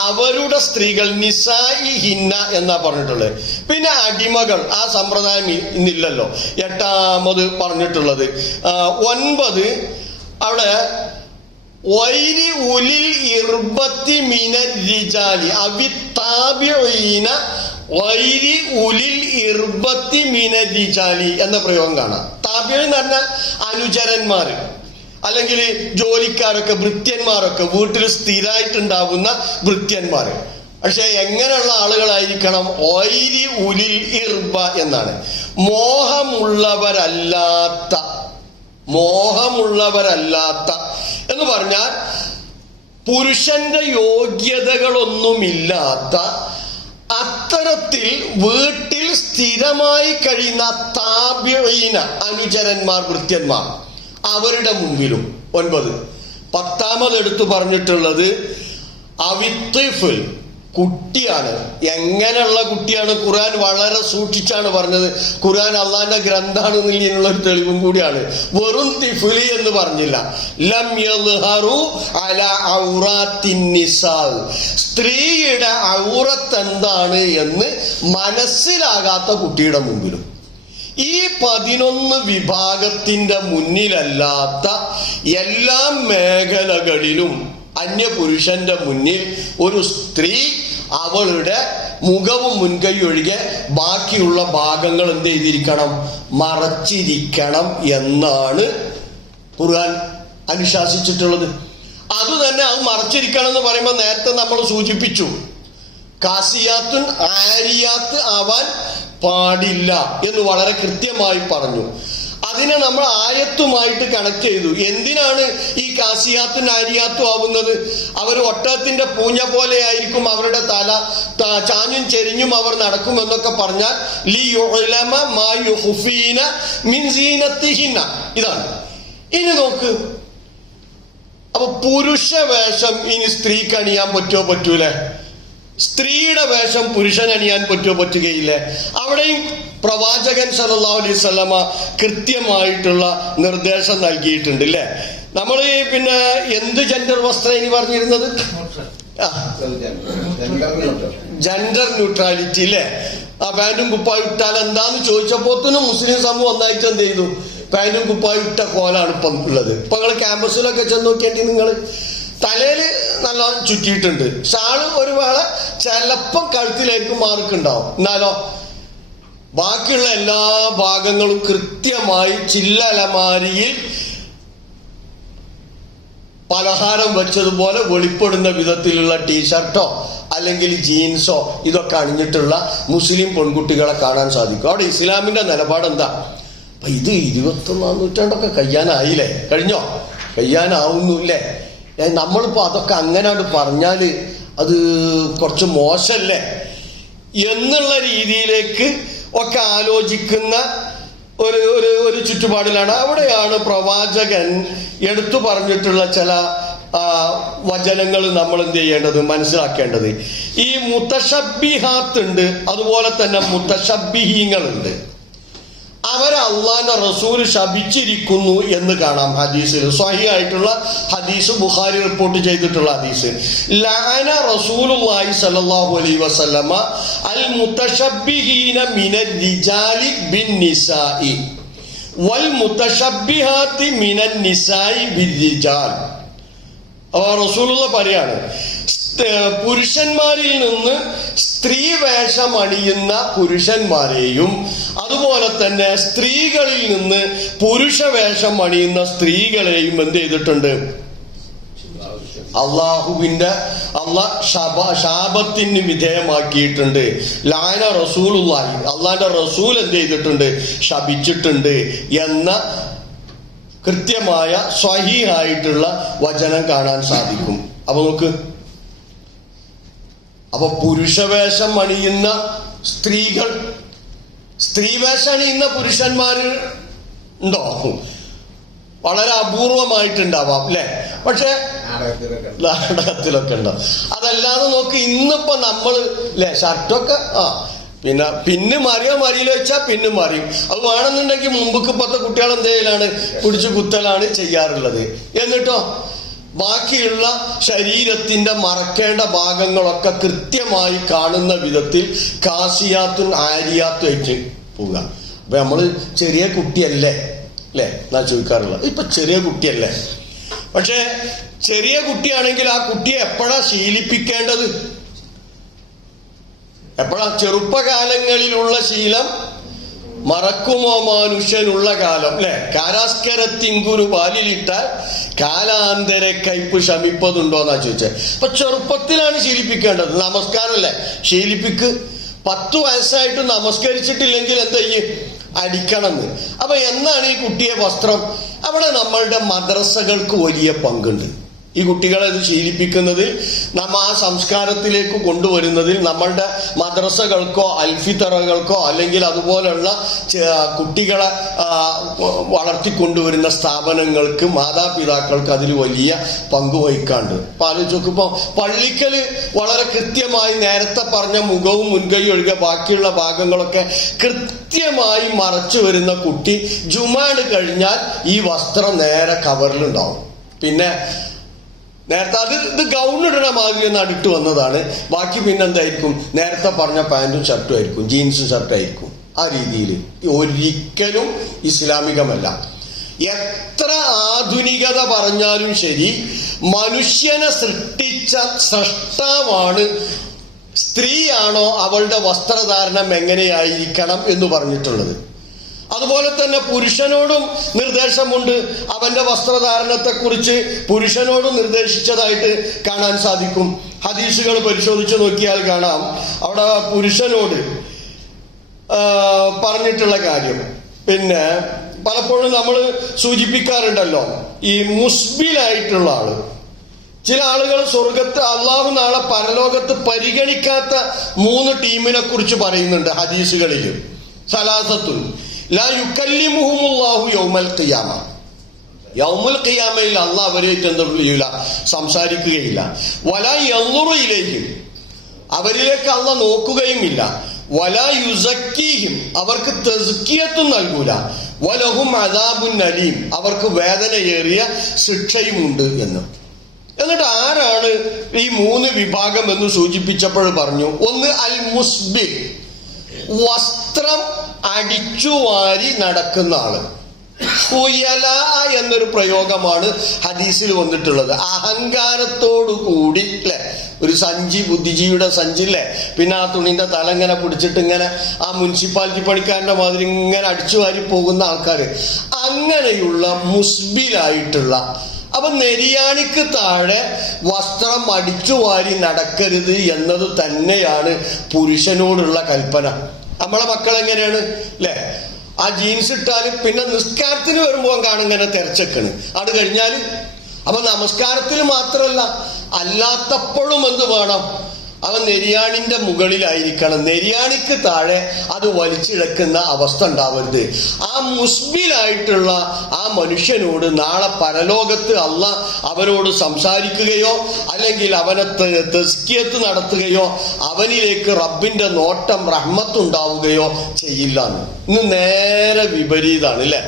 അവരുടെ സ്ത്രീകൾ, നിസായി ഹിന്ന എന്നാ പറഞ്ഞിട്ടുള്ളത്. പിന്നെ അടിമകൾ, ആ സമ്പ്രദായം ഇന്നില്ലല്ലോ. 8ാമത് പറഞ്ഞിട്ടുള്ളത് 9 അവിടെ വൈരി ഉലിൽ ഇർബത്തി മിനർ റിജാലി അവിത്താബിഈന വൈരി ഉലിൽ ഇർബത്തി മിനർ റിജാലി എന്ന പ്രയോഗം കാണാം. താബിഈ എന്ന് പറഞ്ഞാൽ അനുചരന്മാര്, അല്ലെങ്കിൽ ജോലിക്കാരൊക്കെ, ഭൃത്യന്മാരൊക്കെ, വീട്ടിൽ സ്ഥിരമായിട്ടുണ്ടാകുന്ന ഭൃത്യന്മാര്. പക്ഷെ എങ്ങനെയുള്ള ആളുകളായിരിക്കണം? വൈരി ഉലിൽ ഇർബ എന്നാണ്. മോഹമുള്ളവരല്ലാത്ത എന്ന് പറഞ്ഞാൽ പുരുഷന്റെ യോഗ്യതകളൊന്നുമില്ലാത്ത അത്തരത്തിൽ വീട്ടിൽ സ്ഥിരമായി കഴിയുന്ന താബിഈന അനുചരന്മാർ, ഭൃത്യന്മാർ, അവരുടെ മുമ്പിലും. 9. 10ാമത് എടുത്തു പറഞ്ഞിട്ടുള്ളത് അവിത്തിഫുൽ, കുട്ടിയാണ്. എങ്ങനെയുള്ള കുട്ടിയാണ്? ഖുർആൻ വളരെ സൂക്ഷിച്ചാണ് പറഞ്ഞത്. ഖുർആൻ അള്ളാന്റെ ഗ്രന്ഥാണ് എന്നുള്ള ഒരു തെളിവും കൂടിയാണ്. വെറും തിഫ്ലി എന്ന് പറഞ്ഞില്ല. ലം യദ്ഹറു അലാ ഔറാത്തിൻ നിസാ, സ്ത്രീയുടെ ഔറത്ത് എന്താണ് എന്ന് മനസ്സിലാകാത്ത കുട്ടിയുടെ മുമ്പിലും. ഈ 11 വിഭാഗത്തിന്റെ മുന്നിലല്ലാത്ത എല്ലാ മേഖലകളിലും അന്യപുരുഷന്റെ മുന്നിൽ ഒരു സ്ത്രീ അവളുടെ മുഖവും മുൻകൈ ഒഴികെ ബാക്കിയുള്ള ഭാഗങ്ങൾ എന്ത് ചെയ്തിരിക്കണം, മറച്ചിരിക്കണം എന്നാണ് ഖുർആൻ അനുശാസിച്ചിട്ടുള്ളത്. അതുതന്നെ അത് മറച്ചിരിക്കണം എന്ന് പറയുമ്പോൾ നേരത്തെ നമ്മൾ സൂചിപ്പിച്ചു, കാസിയാത്തുൻ ആരിയാത്ത് ആവാൻ പാടില്ല എന്ന് വളരെ കൃത്യമായി പറഞ്ഞു. അതിനെ നമ്മൾ ആയത്തുമായിട്ട് കണക്ട് ചെയ്തു. എന്തിനാണ് ഈ കാസിയാത്തും നാരിയാത്തും ആവുന്നത്? അവർ ഒട്ടകത്തിന്റെ പൂഞ്ഞ പോലെ ആയിരിക്കും അവരുടെ തല, ചാഞ്ഞും ചെരിഞ്ഞും അവർ നടക്കും എന്നൊക്കെ പറഞ്ഞാൽ ലിയുഅലമ മാ യുഖ്ഫീന മിൻ സീനത്തിഹിന്ന, ഇതാണ്. ഇനി നോക്ക്, അപ്പൊ പുരുഷ വേഷം ഇനി സ്ത്രീക്ക് അണിയാൻ പറ്റൂലേ? സ്ത്രീയുടെ വേഷം പുരുഷൻ അണിയാൻ പറ്റുകയില്ലേ? അവിടെയും പ്രവാചകൻ സല്ലല്ലാഹു അലൈഹി വസല്ലമ കൃത്യമായിട്ടുള്ള നിർദ്ദേശം നൽകിയിട്ടുണ്ട് അല്ലേ. നമ്മൾ പിന്നെ എന്ത് ജെൻഡർ വസ്ത്രം ഇനി പറഞ്ഞിരുന്നത്? ജെൻഡർ ന്യൂട്രാലിറ്റി അല്ലേ. ആ പാന്റും കുപ്പായും ഇട്ടാൽ എന്താന്ന് ചോദിച്ചപ്പോത്തിനും മുസ്ലിം സമൂഹം ഒന്നായിട്ട് എന്ത് ചെയ്തു? പാന്റും കുപ്പായും ഇട്ട കോലാണ് ഇപ്പം ഉള്ളത്. ഇപ്പൊ നിങ്ങൾ ക്യാമ്പസിലൊക്കെ ചെന്ന് നോക്കിയെങ്കിൽ നിങ്ങൾ തലയില് നല്ല ചുറ്റിയിട്ടുണ്ട്, ഷാള് ഒരു വേള ചിലപ്പം കഴുത്തിലേക്ക് മാർക്കുണ്ടാവും, എന്നാലോ ബാക്കിയുള്ള എല്ലാ ഭാഗങ്ങളും കൃത്യമായി ചില്ലലമാരിയിൽ പലഹാരം വെച്ചതുപോലെ വെളിപ്പെടുന്ന വിധത്തിലുള്ള ടീഷർട്ടോ അല്ലെങ്കിൽ ജീൻസോ ഇതൊക്കെ അണിഞ്ഞിട്ടുള്ള മുസ്ലിം പെൺകുട്ടികളെ കാണാൻ സാധിക്കും. അവിടെ ഇസ്ലാമിന്റെ നിലപാട് എന്താ? അപ്പൊ ഇത് 21ാം നൂറ്റാണ്ടൊക്കെ കഴിയാനായില്ലേ? കഴിയാനാവുന്നില്ലേ? നമ്മളിപ്പോ അതൊക്കെ അങ്ങനെയാണ് പറഞ്ഞാല് അത് കുറച്ച് മോശല്ലേ? എന്നുള്ള രീതിയിലേക്ക് ഒക്കെ ആലോചിക്കുന്ന ഒരു ചുറ്റുപാടിലാണ്. അവിടെയാണ് പ്രവാചകൻ എടുത്തു പറഞ്ഞിട്ടുള്ള ചില വചനങ്ങൾ നമ്മൾ എന്ത് ചെയ്യേണ്ടത്, മനസ്സിലാക്കേണ്ടത്. ഈ മുത്തശബ്ബിഹാത്ത് ഉണ്ട്, അതുപോലെ തന്നെ മുത്തശബ്ബിഹീങ്ങളുണ്ട്. അവരെ അള്ളാന്റെ റസൂല് ശപിച്ചിരിക്കുന്നു എന്ന് കാണാം ഹദീസിൽ. സ്വഹീഹായിട്ടുള്ള ഹദീസ്, ബുഖാരി റിപ്പോർട്ട് ചെയ്തിട്ടുള്ള ഹദീസ്. ലഅന റസൂലുള്ളാഹി സ്വല്ലല്ലാഹു അലൈഹി വസല്ലമ അൽ മുത്തശബ്ബിഹീന മിനർ റിജാലി ബിന്നിസാഇ വൽ മുത്തശബ്ബിഹാത്തി മിനൻ നിസാഇ ബിർരിജാൽ. റസൂലുള്ള പറയാണ്, പുരുഷന്മാരിൽ നിന്ന് സ്ത്രീ വേഷം അണിയുന്ന പുരുഷന്മാരെയും അതുപോലെ തന്നെ സ്ത്രീകളിൽ നിന്ന് പുരുഷ വേഷം അണിയുന്ന സ്ത്രീകളെയും എന്ത് ചെയ്തിട്ടുണ്ട്? ശാപത്തിന് വിധേയമാക്കിയിട്ടുണ്ട്. ലഅന റസൂലുള്ളാഹി, അള്ളാന്റെ റസൂൽ എന്ത് ചെയ്തിട്ടുണ്ട്? ശപിച്ചിട്ടുണ്ട് എന്ന കൃത്യമായ സ്വഹീഹായിട്ടുള്ള വചനം കാണാൻ സാധിക്കും. അപ്പൊ നോക്ക്, അപ്പൊ പുരുഷവേഷം അണിയുന്ന സ്ത്രീകൾ, സ്ത്രീവേഷം അണിയുന്ന പുരുഷന്മാര് ഉണ്ടോ? വളരെ അപൂർവമായിട്ടുണ്ടാവാം അല്ലെ, പക്ഷെ നാടകത്തിലൊക്കെ ഉണ്ടാവും. അതല്ലാതെ നോക്ക്, ഇന്നിപ്പോ നമ്മൾ അല്ലെ ഷർട്ടൊക്കെ പിന്നെ മറിയോ മറിയിലോ വെച്ചാൽ പിന്നെ മറിയും. അത് വേണമെന്നുണ്ടെങ്കിൽ മുമ്പൊക്കെ ഇപ്പത്തെ കുട്ടികൾ എന്ത് ചെയ്യലാണ്? പിടിച്ചു കുത്തലാണ് ചെയ്യാറുള്ളത്. എന്നിട്ടോ ബാക്കിയുള്ള ശരീരത്തിന്റെ മറക്കേണ്ട ഭാഗങ്ങളൊക്കെ കൃത്യമായി കാണുന്ന വിധത്തിൽ കാസിയാത്തും ആരിയാത്തും വെച്ച് പോവുക. അപ്പൊ നമ്മള് ചെറിയ കുട്ടിയല്ലേ അല്ലെ എന്നാ ചോദിക്കാറുള്ളത്. ഇപ്പൊ ചെറിയ കുട്ടിയല്ലേ, പക്ഷെ ചെറിയ കുട്ടിയാണെങ്കിൽ ആ കുട്ടിയെ എപ്പോഴാ ശീലിപ്പിക്കേണ്ടത്? എപ്പോഴാ? ചെറുപ്പകാലങ്ങളിലുള്ള ശീലം മറക്കുമോ മനുഷ്യനുള്ള കാലം അല്ലെ. കാരാസ്കരത്തിങ്കുരു പാലിലിട്ടാൽ കാലാന്തര കയ്പ് ശമിപ്പതുണ്ടോ എന്നാ ചോദിച്ചത്. അപ്പൊ ചെറുപ്പത്തിലാണ് ശീലിപ്പിക്കേണ്ടത്. നമസ്കാരല്ലേ ശീലിപ്പിക്ക്. 10 വയസ്സായിട്ട് നമസ്കരിച്ചിട്ടില്ലെങ്കിൽ എന്താ ചെയ്യും? അടിക്കണമെന്ന്. അപ്പൊ എന്നാണ് ഈ കുട്ടിയെ വസ്ത്രം? അവിടെ നമ്മളുടെ മദ്രസകൾക്ക് വലിയ പങ്കുണ്ട്. ഈ കുട്ടികളെ ഇത് ശീലിപ്പിക്കുന്നതിൽ, നമ്മ ആ സംസ്കാരത്തിലേക്ക് കൊണ്ടുവരുന്നതിൽ നമ്മളുടെ മദ്രസകൾക്കോ അൽഫിത്തറകൾക്കോ അല്ലെങ്കിൽ അതുപോലുള്ള കുട്ടികളെ വളർത്തിക്കൊണ്ടുവരുന്ന സ്ഥാപനങ്ങൾക്ക്, മാതാപിതാക്കൾക്ക് അതിൽ വലിയ പങ്ക് വഹിക്കാണ്ട്. അപ്പൊ ആലോചിച്ച് നോക്കുമ്പോ പള്ളിക്കല് വളരെ കൃത്യമായി നേരത്തെ പറഞ്ഞ മുഖവും മുൻകൈയും ഒഴികെ ബാക്കിയുള്ള ഭാഗങ്ങളൊക്കെ കൃത്യമായി മറച്ചു വരുന്ന കുട്ടി ജുമാന് കഴിഞ്ഞാൽ ഈ വസ്ത്രം നേരെ കവറിലുണ്ടാവും. പിന്നെ നേരത്തെ ഇത് ഗൗണിടണ മാതിരി ഒന്ന് അടുത്ത് വന്നതാണ്. ബാക്കി പിന്നെ എന്തായിരിക്കും? നേരത്തെ പറഞ്ഞ പാൻറ്റും ഷർട്ടും ആയിരിക്കും, ജീൻസും ഷർട്ടും ആയിരിക്കും. ആ രീതിയിൽ ഒരിക്കലും ഇസ്ലാമികമല്ല. എത്ര ആധുനികത പറഞ്ഞാലും ശരി, മനുഷ്യനെ സൃഷ്ടിച്ച സ്രഷ്ടാവാണ് സ്ത്രീയാണോ അവളുടെ വസ്ത്രധാരണം എങ്ങനെയായിരിക്കണം എന്ന് പറഞ്ഞിട്ടുള്ളത്. അതുപോലെ തന്നെ പുരുഷനോടും നിർദ്ദേശമുണ്ട്. അവന്റെ വസ്ത്രധാരണത്തെക്കുറിച്ച് പുരുഷനോടും നിർദ്ദേശിച്ചതായിട്ട് കാണാൻ സാധിക്കും. ഹദീസുകൾ പരിശോധിച്ച് നോക്കിയാൽ കാണാം അവിടെ പുരുഷനോട് പറഞ്ഞിട്ടുള്ള കാര്യം. പിന്നെ പലപ്പോഴും നമ്മൾ സൂചിപ്പിക്കാറുണ്ടല്ലോ, ഈ മുസ്ബിലായിട്ടുള്ള ആള്, ചില ആളുകൾ സ്വർഗത്ത് അള്ളാഹു നാളെ പരലോകത്ത് പരിഗണിക്കാത്ത 3 ടീമിനെ കുറിച്ച് പറയുന്നുണ്ട് ഹദീസുകളിൽ. സലാസത്തുൻ ലാ യുകല്ലിമുഹുമുല്ലാഹു യൗമൽ ഖിയാമ, യൗമുൽ ഖിയാമയിൽ അള്ളാഹ് അവരേറ്റ് എന്തും ചെയ്യില്ല, സംസാരിക്കുകയില്ല. വലാ യൻളുറു ഇലൈഹിം, അവരിലേക്ക് അള്ളാഹ് നോക്കുകയുമില്ല. വലാ യുസക്കീഹിം, അവർക്ക് തസ്കിയത്തും നൽകൂല. വലഹും അദാബുൻ അലീം, അവർക്ക് വേദനയേറിയ ശിക്ഷയുമുണ്ട് എന്ന്. എന്നിട്ട് ആരാണ് ഈ 3 വിഭാഗം എന്ന് സൂചിപ്പിച്ചപ്പോൾ പറഞ്ഞു, ഒന്ന് അൽ മുസ്ബിൽ, വസ്ത്രം അടിച്ചുവാരി നടക്കുന്ന ആള്. ഹുയല എന്നൊരു പ്രയോഗമാണ് ഹദീസിൽ വന്നിട്ടുള്ളത്. അഹങ്കാരത്തോടു കൂടി അല്ലെ, ഒരു സഞ്ചി, ബുദ്ധിജീവിയുടെ സഞ്ചി അല്ലേ, പിന്നെ ആ തുണിന്റെ തല ഇങ്ങനെ പിടിച്ചിട്ട് ഇങ്ങനെ ആ മുനിസിപ്പാലിറ്റി പണിക്കാരന്റെ മാതിരി ഇങ്ങനെ അടിച്ചുവാരി പോകുന്ന ആൾക്കാര്, അങ്ങനെയുള്ള മുസ്ബിലായിട്ടുള്ള. അപ്പൊ നെരിയാണിക്ക് താഴെ വസ്ത്രം അടിച്ചുവാരി നടക്കരുത് എന്നത് തന്നെയാണ് പുരുഷനോടുള്ള കൽപ്പന. നമ്മളെ മക്കൾ എങ്ങനെയാണ് അല്ലെ, ആ ജീൻസ് ഇട്ടാല് പിന്നെ നിസ്കാരത്തിന് വരുമ്പോൾ കാണും ഇങ്ങനെ തെരച്ചേക്കണ്. അത് കഴിഞ്ഞാല് അപ്പൊ നമസ്കാരത്തിൽ മാത്രമല്ല, അല്ലാത്തപ്പോഴും എന്ത് വേണം? അവൻ നെരിയാണിന്റെ മുകളിലായിരിക്കണം. നെരിയാണിക്ക് താഴെ അത് വലിച്ചിഴക്കുന്ന അവസ്ഥ ഉണ്ടാവരുത്. ആ മുസ്ബിലായിട്ടുള്ള ആ മനുഷ്യനോട് നാളെ പരലോകത്ത് അള്ളാഹ് അവനോട് സംസാരിക്കുകയോ അല്ലെങ്കിൽ അവനെ തസ്കിയത്ത് നടത്തുകയോ അവനിലേക്ക് റബ്ബിന്റെ നോട്ടം റഹ്മത്തുണ്ടാവുകയോ ചെയ്യില്ല. ഇന്ന് നേരെ വിപരീതാണ് അല്ലേ?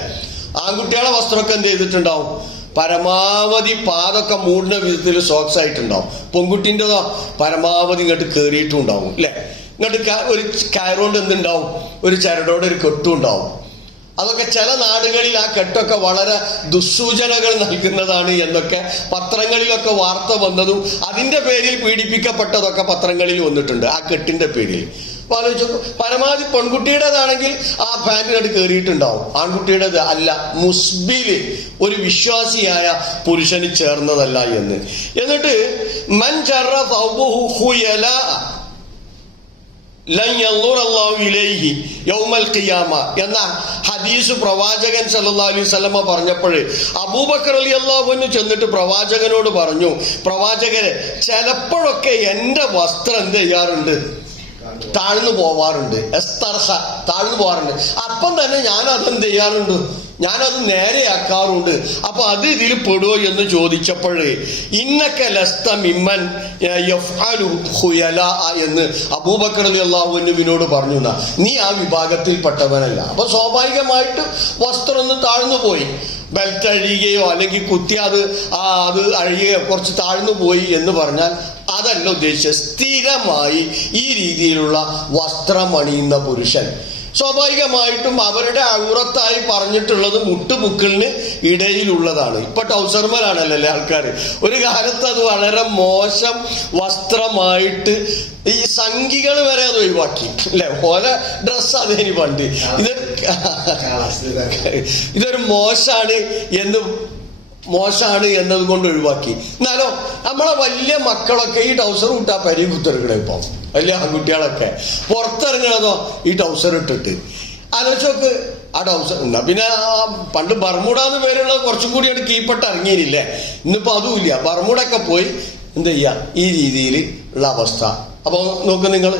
ആൺകുട്ടികളെ വസ്ത്രമൊക്കെ എന്ത് ചെയ്തിട്ടുണ്ടാവും? പരമാവധി പാതൊക്കെ മൂടുന്ന വിധത്തിൽ സോക്സ് ആയിട്ടുണ്ടാവും. പെൺകുട്ടിൻ്റെതോ പരമാവധി ഇങ്ങോട്ട് കയറിയിട്ടും ഉണ്ടാവും അല്ലെ? ഇങ്ങോട്ട് ഒരു കയറുകൊണ്ട് എന്തുണ്ടാവും? ഒരു ചരടോടെ ഒരു കെട്ടും ഉണ്ടാവും. അതൊക്കെ ചില നാടുകളിൽ ആ കെട്ടൊക്കെ വളരെ ദുസ്സൂചനകൾ നൽകുന്നതാണ് എന്നൊക്കെ പത്രങ്ങളിലൊക്കെ വാർത്ത വന്നതും അതിന്റെ പേരിൽ പീഡിപ്പിക്കപ്പെട്ടതൊക്കെ പത്രങ്ങളിൽ വന്നിട്ടുണ്ട്, ആ കെട്ടിന്റെ പേരിൽ. അപ്പൊ ആലോചിച്ചു, പരമാവധി പെൺകുട്ടിയുടേതാണെങ്കിൽ ആ പാൻറ്റിനോട് കയറിയിട്ടുണ്ടാവും, ആൺകുട്ടിയുടേത് അല്ല. മുസ്ബില് ഒരു വിശ്വാസിയായ പുരുഷന് ചേർന്നതല്ല എന്ന്. എന്നിട്ട് മൻ ജറ സൗബുഹു ഖുയലാ ലൻ യൻദുറല്ലാഹു ഇലൈഹി യൗമൽ ഖിയാമ എന്ന ഹദീസ് പ്രവാചകൻ സല്ലല്ലാഹു അലൈഹി വസല്ലമ പറഞ്ഞപ്പോൾ അബൂബക്കർ റളിയല്ലാഹു അൻഹു ചെന്നിട്ട് പ്രവാചകനോട് പറഞ്ഞു, പ്രവാചകരെ, ചിലപ്പോഴൊക്കെ എൻ്റെ വസ്ത്രം എന്ത് ചെയ്യാറുണ്ട്? താഴ്ന്നു പോവാറുണ്ട്. താഴ്ന്നു പോവാറുണ്ട്. അപ്പം തന്നെ ഞാൻ അതെന്ത് ചെയ്യാറുണ്ട്? ഞാനത് നേരെയാക്കാറുണ്ട്. അപ്പൊ അത് ഇതിൽ പെടുവോ എന്ന് ചോദിച്ചപ്പോഴേ ഇന്നക ലസ്ത മിമ്മൻ യഫ്അലു ഖുയലാ എന്ന് അബൂബക്കർ റളിയല്ലാഹു അൻഹുവിനോട് പറഞ്ഞു. നീ ആ വിഭാഗത്തിൽപ്പെട്ടവനല്ല. അപ്പൊ സ്വാഭാവികമായിട്ട് വസ്ത്രം ഒന്ന് താഴ്ന്നു പോയി. ബെൽറ്റ് അഴിയുകയോ അല്ലെങ്കിൽ കുത്തി അത് അഴിയുകയോ കുറച്ച് താഴ്ന്നു പോയി എന്ന് പറഞ്ഞാൽ അതല്ല ഉദ്ദേശിച്ചത്. സ്ഥിരമായി ഈ രീതിയിലുള്ള വസ്ത്രം അണിയുന്ന പുരുഷൻ സ്വാഭാവികമായിട്ടും അവരുടെ ഔറത്തായി പറഞ്ഞിട്ടുള്ളത് മുട്ടുമുക്കിളിന് ഇടയിലുള്ളതാണ്. ഇപ്പൊ ടൗസർമാരാണല്ലേ ആൾക്കാർ. ഒരു കാലത്ത് അത് വളരെ മോശം വസ്ത്രമായിട്ട് ഈ സംഘികൾ വരെ അത് ഒഴിവാക്കി അല്ലെ? ഓല ഡ്രസ്സ് അതേനി പണ്ട്. ഇതൊരു മോശമാണ് എന്നതുകൊണ്ട് ഒഴിവാക്കി. എന്നാലോ നമ്മളെ വലിയ മക്കളൊക്കെ ഈ ടൗസർ ഇട്ടാ പരി കുത്തിറങ്ങണേ. ഇപ്പം വലിയ ആൺകുട്ടികളൊക്കെ പുറത്തിറങ്ങണതോ ഈ ടൗസർ ഇട്ടിട്ട്. ആലോചിച്ചോക്ക് ആ ടൗസർ ഉണ്ടാ. പിന്നെ പണ്ട് ബർമുഡാന്ന് പേരുള്ള കുറച്ചും കൂടി അവിടെ കീഴ്പ്പെട്ട് ഇറങ്ങിയില്ലേ. ഇന്നിപ്പോ അതുമില്ല. ബർമുഡൊക്കെ പോയി എന്ത് ചെയ്യാ ഈ രീതിയിൽ ഉള്ള അവസ്ഥ. അപ്പൊ നോക്ക് നിങ്ങൾ,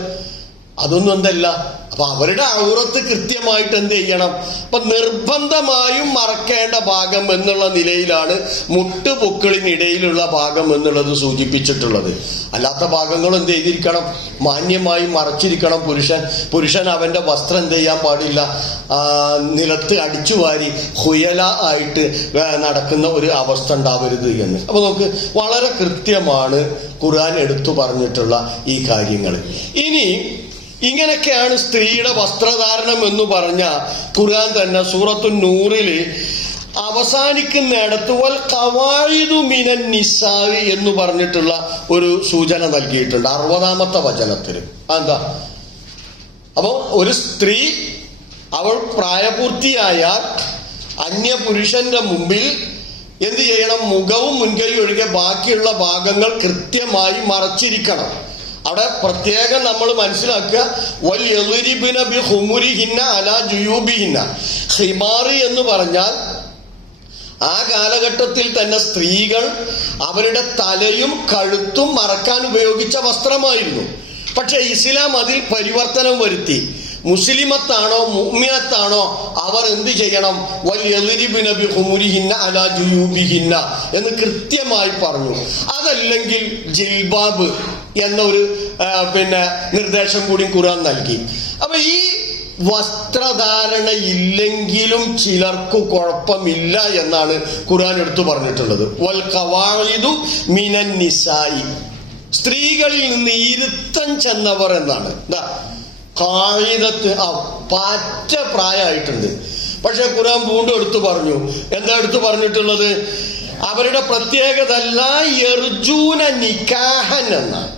അതൊന്നും എന്തല്ല. അപ്പൊ അവരുടെ ഔറത്ത് കൃത്യമായിട്ട് എന്ത് ചെയ്യണം? അപ്പൊ നിർബന്ധമായും മറക്കേണ്ട ഭാഗം എന്നുള്ള നിലയിലാണ് മുട്ടുപൊക്കിളിനിടയിലുള്ള ഭാഗം എന്നുള്ളത് സൂചിപ്പിച്ചിട്ടുള്ളത്. അല്ലാത്ത ഭാഗങ്ങൾ എന്ത് ചെയ്തിരിക്കണം? മാന്യമായി മറച്ചിരിക്കണം പുരുഷൻ അവന്റെ വസ്ത്രം എന്ത് ചെയ്യാൻ പാടില്ല? നിലത്ത് അടിച്ചു വാരി ഹുയല ആയിട്ട് നടക്കുന്ന ഒരു അവസ്ഥ ഉണ്ടാവരുത് എന്ന്. അപ്പൊ നമുക്ക് വളരെ കൃത്യമാണ് ഖുർആൻ എടുത്തു പറഞ്ഞിട്ടുള്ള ഈ കാര്യങ്ങൾ. ഇനി ഇങ്ങനെയൊക്കെയാണ് സ്ത്രീയുടെ വസ്ത്രധാരണം എന്ന് പറഞ്ഞ ഖുർആൻ തന്നെ സൂറത്തു നൂറില് അവസാനിക്കുന്നിടത്ത് വൽ ഖവായിദു മിനൻ നിസാ എന്ന് പറഞ്ഞിട്ടുള്ള ഒരു സൂചന നൽകിയിട്ടുണ്ട് 60-ാമത്തെ വചനത്തിൽ. എന്താ? അപ്പൊ ഒരു സ്ത്രീ അവൾ പ്രായപൂർത്തിയായാൽ അന്യപുരുഷന്റെ മുമ്പിൽ എന്ത് ചെയ്യണം? മുഖവും മുൻകൈയും ഒഴികെ ബാക്കിയുള്ള ഭാഗങ്ങൾ കൃത്യമായി മറച്ചിരിക്കണം. അവിടെ പ്രത്യേകം നമ്മൾ മനസ്സിലാക്കുക, വൽയദ്രിബ്ന ബിഖുമുരിഹിന്ന അലാ ജുയൂബിഹിന്ന. ഖിമാറി എന്ന് പറഞ്ഞാൽ ആ കാലഘട്ടത്തിൽ തന്നെ സ്ത്രീകൾ അവരുടെ തലയും കഴുത്തും മറക്കാൻ ഉപയോഗിച്ച വസ്ത്രമായിരുന്നു. പക്ഷെ ഇസ്ലാം അതിൽ പരിവർത്തനം വരുത്തി. മുസ്ലിമത്താണോ മുഅ്മിനത്താണോ അവർ എന്ത് ചെയ്യണം? വൽയദ്രിബ്ന ബിഖുമുരിഹിന്ന അലാ ജുയൂബിഹിന്ന എന്ന് കൃത്യമായി പറഞ്ഞു. അതല്ലെങ്കിൽ ജിൽബാബ് എന്ന ഒരു നിർദ്ദേശം കൂടി ഖുർആൻ നൽകി. അപ്പൊ ഈ വസ്ത്രധാരണ ഇല്ലെങ്കിലും ചിലർക്ക് കുഴപ്പമില്ല എന്നാണ് ഖുർആൻ എടുത്തു പറഞ്ഞിട്ടുള്ളത്. വൽ ഖവായിദു മിനൻ നിസായി, സ്ത്രീകളിൽ നിന്ന് ഇരുത്തം ചെന്നവർ എന്നാണ്. ഖായിദത്ത് പാറ്റ പ്രായമായിട്ടുണ്ട്. പക്ഷെ ഖുർആൻ വീണ്ടും എടുത്തു പറഞ്ഞു. എന്താ എടുത്തു പറഞ്ഞിട്ടുള്ളത്? അവരുടെ പ്രത്യേകത ലാ യർജൂന നിക്കാഹൻ എന്നാണ്.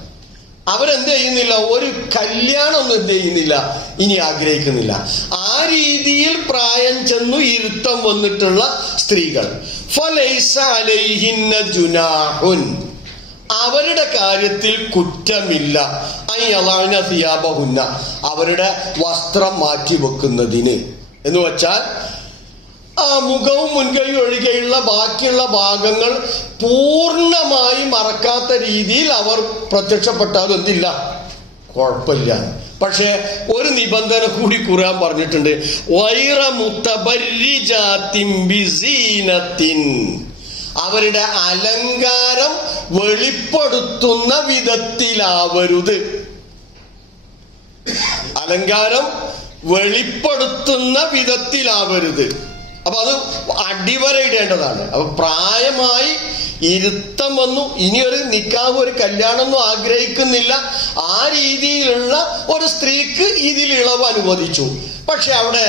അവരെന്ത് ചെയ്യുന്നില്ല? ഒരു കല്യാണം ഒന്നും എന്ത് ചെയ്യുന്നില്ല, ഇനി ആഗ്രഹിക്കുന്നില്ല. ആ രീതിയിൽ പ്രായം ചെന്നു ഇരുത്തം വന്നിട്ടുള്ള സ്ത്രീകൾ ഫലൈസ അലൈഹിന്ന ജുനാഹുൻ, അവരുടെ കാര്യത്തിൽ കുറ്റമില്ല. അയ്യളഅന സിയാബഹുന്ന, അവരുടെ വസ്ത്രം മാറ്റി വെക്കുന്നതിന് എന്ന് വെച്ചാൽ ആ മുഖവും മുൻകൈയും ഒഴികെയുള്ള ബാക്കിയുള്ള ഭാഗങ്ങൾ പൂർണ്ണമായി മറക്കാത്ത രീതിയിൽ അവർ പ്രത്യക്ഷപ്പെട്ടാൽ എന്തില്ല, കുഴപ്പമില്ല. പക്ഷെ ഒരു നിബന്ധന കൂടി ഖുർആൻ പറഞ്ഞിട്ടുണ്ട്, വൈറ മുതബർരിജാത്തിൻ ബിസീനത്തിൻ, അവരുടെ അലങ്കാരം വെളിപ്പെടുത്തുന്ന വിധത്തിലാവരുത്. അലങ്കാരം വെളിപ്പെടുത്തുന്ന വിധത്തിലാവരുത്. അപ്പൊ അത് അടിവരയിടേണ്ടതാണ്. അപ്പൊ പ്രായമായി ഇരുത്തം വന്നു, ഇനിയൊരു നിക്കാഹ് ഒരു കല്യാണമൊന്നും ആഗ്രഹിക്കുന്നില്ല, ആ രീതിയിലുള്ള ഒരു സ്ത്രീക്ക് ഇതിൽ ഇളവ് അനുവദിച്ചു. പക്ഷെ അവിടെ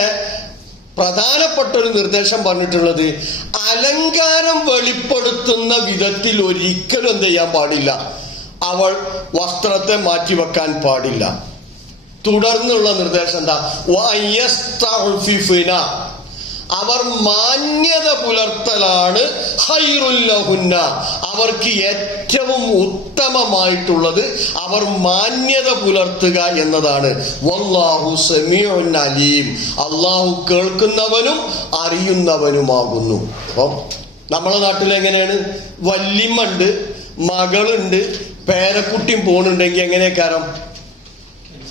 പ്രധാനപ്പെട്ട ഒരു നിർദ്ദേശം പറഞ്ഞിട്ടുള്ളത്, അലങ്കാരം വെളിപ്പെടുത്തുന്ന വിധത്തിൽ ഒരിക്കലും എന്ത് ചെയ്യാൻ പാടില്ല, അവൾ വസ്ത്രത്തെ മാറ്റിവെക്കാൻ പാടില്ല. തുടർന്നുള്ള നിർദ്ദേശം എന്താ, വയസ്തഅഫിഫ്ന, അവർ മാന്യത പുലർത്തലാണ് ഖൈറുൽ ലഹുന്ന, അവർക്ക് ഏറ്റവും ഉത്തമമായിട്ടുള്ളത് അവർ മാന്യത പുലർത്തുക എന്നതാണ്. വല്ലാഹു സമീഉൻ അലീം, അള്ളാഹു കേൾക്കുന്നവനും അറിയുന്നവനുമാകുന്നു. അപ്പം നമ്മളെ നാട്ടിൽ എങ്ങനെയാണ്, വല്യമ്മണ്ട്, മകളുണ്ട്, പേരക്കുട്ടിയും പോണുണ്ടെങ്കിൽ എങ്ങനെയൊക്കെ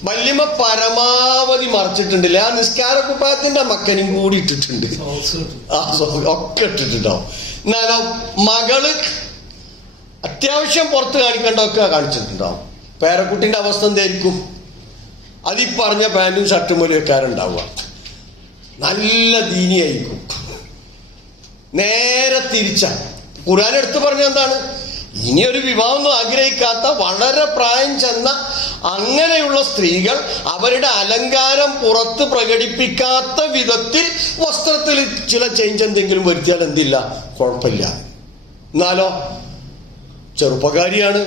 വല്യമ്മ പരമാവധി മറച്ചിട്ടുണ്ടല്ലേ, ആ നിസ്കാര കുപ്പായത്തിന്റെ മക്കനും കൂടി ഇട്ടിട്ടുണ്ട്, ഒക്കെ ഇട്ടിട്ടുണ്ടാവും. എന്നാലോ മകള് അത്യാവശ്യം പുറത്ത് കാണിക്കേണ്ടതൊക്കെ കാണിച്ചിട്ടുണ്ടാവും. പേരക്കുട്ടിന്റെ അവസ്ഥ എന്തായിരിക്കും, അതീ പറഞ്ഞ പാന്റും ഷർട്ടും പോലെയൊക്കെയാരുണ്ടാവുക, നല്ല ദീനിയായിരിക്കും. നേരെ തിരിച്ച ഖുർആൻ എടുത്തു പറഞ്ഞ എന്താണ്, ഇനിയൊരു വിവാഹമൊന്നും ആഗ്രഹിക്കാത്ത വളരെ പ്രായം ചെന്ന അങ്ങനെയുള്ള സ്ത്രീകൾ അവരുടെ അലങ്കാരം പുറത്ത് പ്രകടിപ്പിക്കാത്ത വിധത്തിൽ വസ്ത്രത്തിൽ ചില ചേഞ്ച് എന്തെങ്കിലും വരുത്തിയാൽ എന്തില്ല, കുഴപ്പമില്ല. എന്നാലോ ചെറുപ്പക്കാരിയാണ്,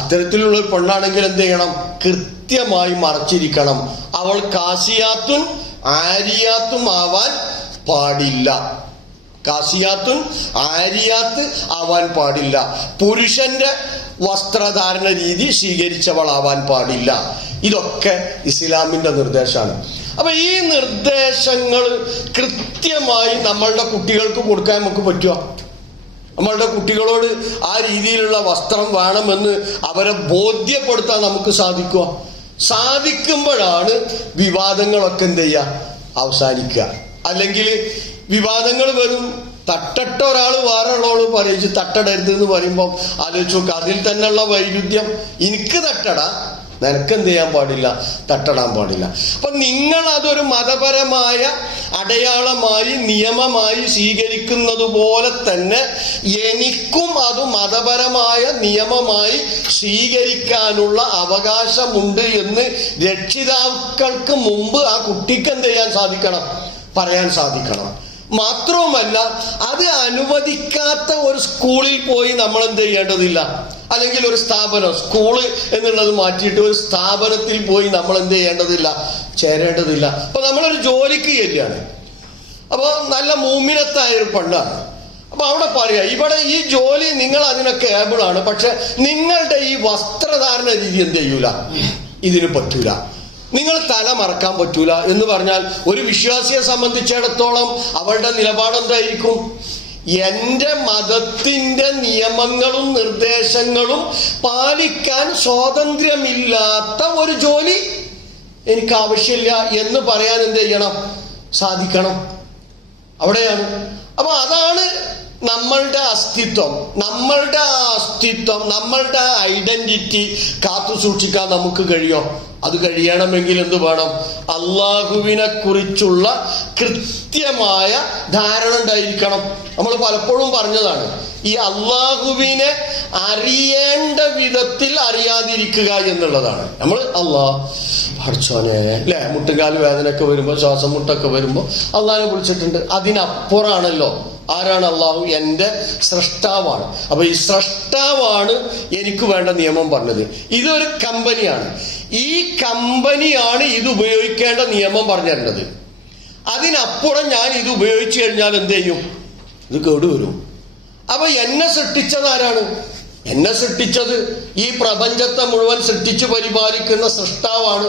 അത്തരത്തിലുള്ള ഒരു പെണ്ണാണെങ്കിൽ എന്ത് ചെയ്യണം, കൃത്യമായി മറച്ചിരിക്കണം. അവൾ കാസിയാത്തും ആരിയാത്തും ആവാൻ പാടില്ല. കാസിയാത്തുൻ ആരിയാത്ത് ആവാൻ പാടില്ല. പുരുഷന്റെ വസ്ത്രധാരണ രീതി സ്വീകരിച്ചവളാവാൻ പാടില്ല. ഇതൊക്കെ ഇസ്ലാമിന്റെ നിർദ്ദേശമാണ്. അപ്പൊ ഈ നിർദ്ദേശങ്ങൾ കൃത്യമായി നമ്മളുടെ കുട്ടികൾക്ക് കൊടുക്കാൻ നമുക്ക് പറ്റുക? നമ്മളുടെ കുട്ടികളോട് ആ രീതിയിലുള്ള വസ്ത്രം വേണമെന്ന് അവരെ ബോധ്യപ്പെടുത്താൻ നമുക്ക് സാധിക്കുക? സാധിക്കുമ്പോഴാണ് വിവാദങ്ങളൊക്കെ എന്ത് ചെയ്യുക, അവസാനിക്കുക. അല്ലെങ്കിൽ വിവാദങ്ങൾ വരും. തട്ടട്ട ഒരാൾ വേറെ ഉള്ളവള് പറയിച്ച് തട്ടടരുത് എന്ന് പറയുമ്പോൾ ആലോചിച്ചു നോക്കുക, അതിൽ തന്നെയുള്ള വൈരുദ്ധ്യം. എനിക്ക് തട്ടട, നിനക്കെന്ത് ചെയ്യാൻ പാടില്ല, തട്ടടാൻ പാടില്ല. അപ്പൊ നിങ്ങൾ അതൊരു മതപരമായ അടയാളമായി നിയമമായി സ്വീകരിക്കുന്നത് പോലെ തന്നെ എനിക്കും അത് മതപരമായ നിയമമായി സ്വീകരിക്കാനുള്ള അവകാശമുണ്ട് എന്ന് രക്ഷിതാക്കൾക്ക് മുമ്പ് ആ കുട്ടിക്ക് എന്ത് ചെയ്യാൻ സാധിക്കണം, പറയാൻ സാധിക്കണം. മാത്രവുമല്ല, അത് അനുവദിക്കാത്ത ഒരു സ്കൂളിൽ പോയി നമ്മൾ എന്ത് ചെയ്യേണ്ടതില്ല, അല്ലെങ്കിൽ ഒരു സ്ഥാപനം, സ്കൂള് എന്നുള്ളത് മാറ്റിയിട്ട് ഒരു സ്ഥാപനത്തിൽ പോയി നമ്മൾ എന്ത് ചെയ്യേണ്ടതില്ല, ചേരേണ്ടതില്ല. അപ്പൊ നമ്മളൊരു ജോലിക്ക് ചെല്ലുകയാണ്, അപ്പൊ നല്ല മൂമിനത്തായ ഒരു പെണ്ണാണ്. അപ്പൊ അവിടെ പറയാ, ഇവിടെ ഈ ജോലി നിങ്ങൾ അതിനൊക്കെ ഏബിളാണ്, പക്ഷെ നിങ്ങളുടെ ഈ വസ്ത്രധാരണ രീതി എന്ത് ചെയ്യൂല, ഇതിന് പറ്റൂല, നിങ്ങൾ തല മറക്കാൻ പറ്റൂല എന്ന് പറഞ്ഞാൽ ഒരു വിശ്വാസിയെ സംബന്ധിച്ചിടത്തോളം അവളുടെ നിലപാടെന്തായിരിക്കും? എന്റെ മതത്തിന്റെ നിയമങ്ങളും നിർദ്ദേശങ്ങളും പാലിക്കാൻ സ്വാതന്ത്ര്യമില്ലാത്ത ഒരു ജോലി എനിക്ക് ആവശ്യമില്ല എന്ന് പറയാൻ എന്ത് ചെയ്യണം, സാധിക്കണം. അവിടെയാണ്. അപ്പൊ അതാണ് നമ്മളുടെ അസ്തിത്വം. നമ്മളുടെ നമ്മളുടെ ഐഡന്റിറ്റി കാത്തു സൂക്ഷിക്കാൻ നമുക്ക് കഴിയോ? അത് കഴിയണമെങ്കിൽ എന്ത് വേണം? അള്ളാഹുവിനെ കുറിച്ചുള്ള കൃത്യമായ ധാരണ ഉണ്ടായിരിക്കണം. നമ്മൾ പലപ്പോഴും പറഞ്ഞതാണ്, ഈ അള്ളാഹുവിനെ അറിയേണ്ട വിധത്തിൽ അറിയാതിരിക്കുക എന്നുള്ളതാണ്. നമ്മൾ പഠിച്ചോനെ അല്ലെ, മുട്ടുകാല് വേദനയൊക്കെ വരുമ്പോൾ, ശ്വാസം മുട്ടൊക്കെ വരുമ്പോൾ അള്ളാഹിനെ വിളിച്ചിട്ടുണ്ട്. അതിനപ്പുറമാണല്ലോ ആരാണ്? അള്ളാഹു എൻ്റെ സ്രഷ്ടാവാണ്. അപ്പൊ ഈ സ്രഷ്ടാവാണ് എനിക്ക് വേണ്ട നിയമം പറഞ്ഞത്. ഇതൊരു കമ്പനിയാണ്, ഈ കമ്പനിയാണ് ഇത് ഉപയോഗിക്കേണ്ട നിയമം പറഞ്ഞു തരേണ്ടത്. അതിനപ്പുറം ഞാൻ ഇത് ഉപയോഗിച്ചു കഴിഞ്ഞാൽ എന്ത് ചെയ്യും? ഇത് കേടുവരും. അപ്പൊ എന്നെ സൃഷ്ടിച്ചത് ആരാണ്? എന്നെ സൃഷ്ടിച്ചത് ഈ പ്രപഞ്ചത്തെ മുഴുവൻ സൃഷ്ടിച്ചു പരിപാലിക്കുന്ന സൃഷ്ടാവാണ്.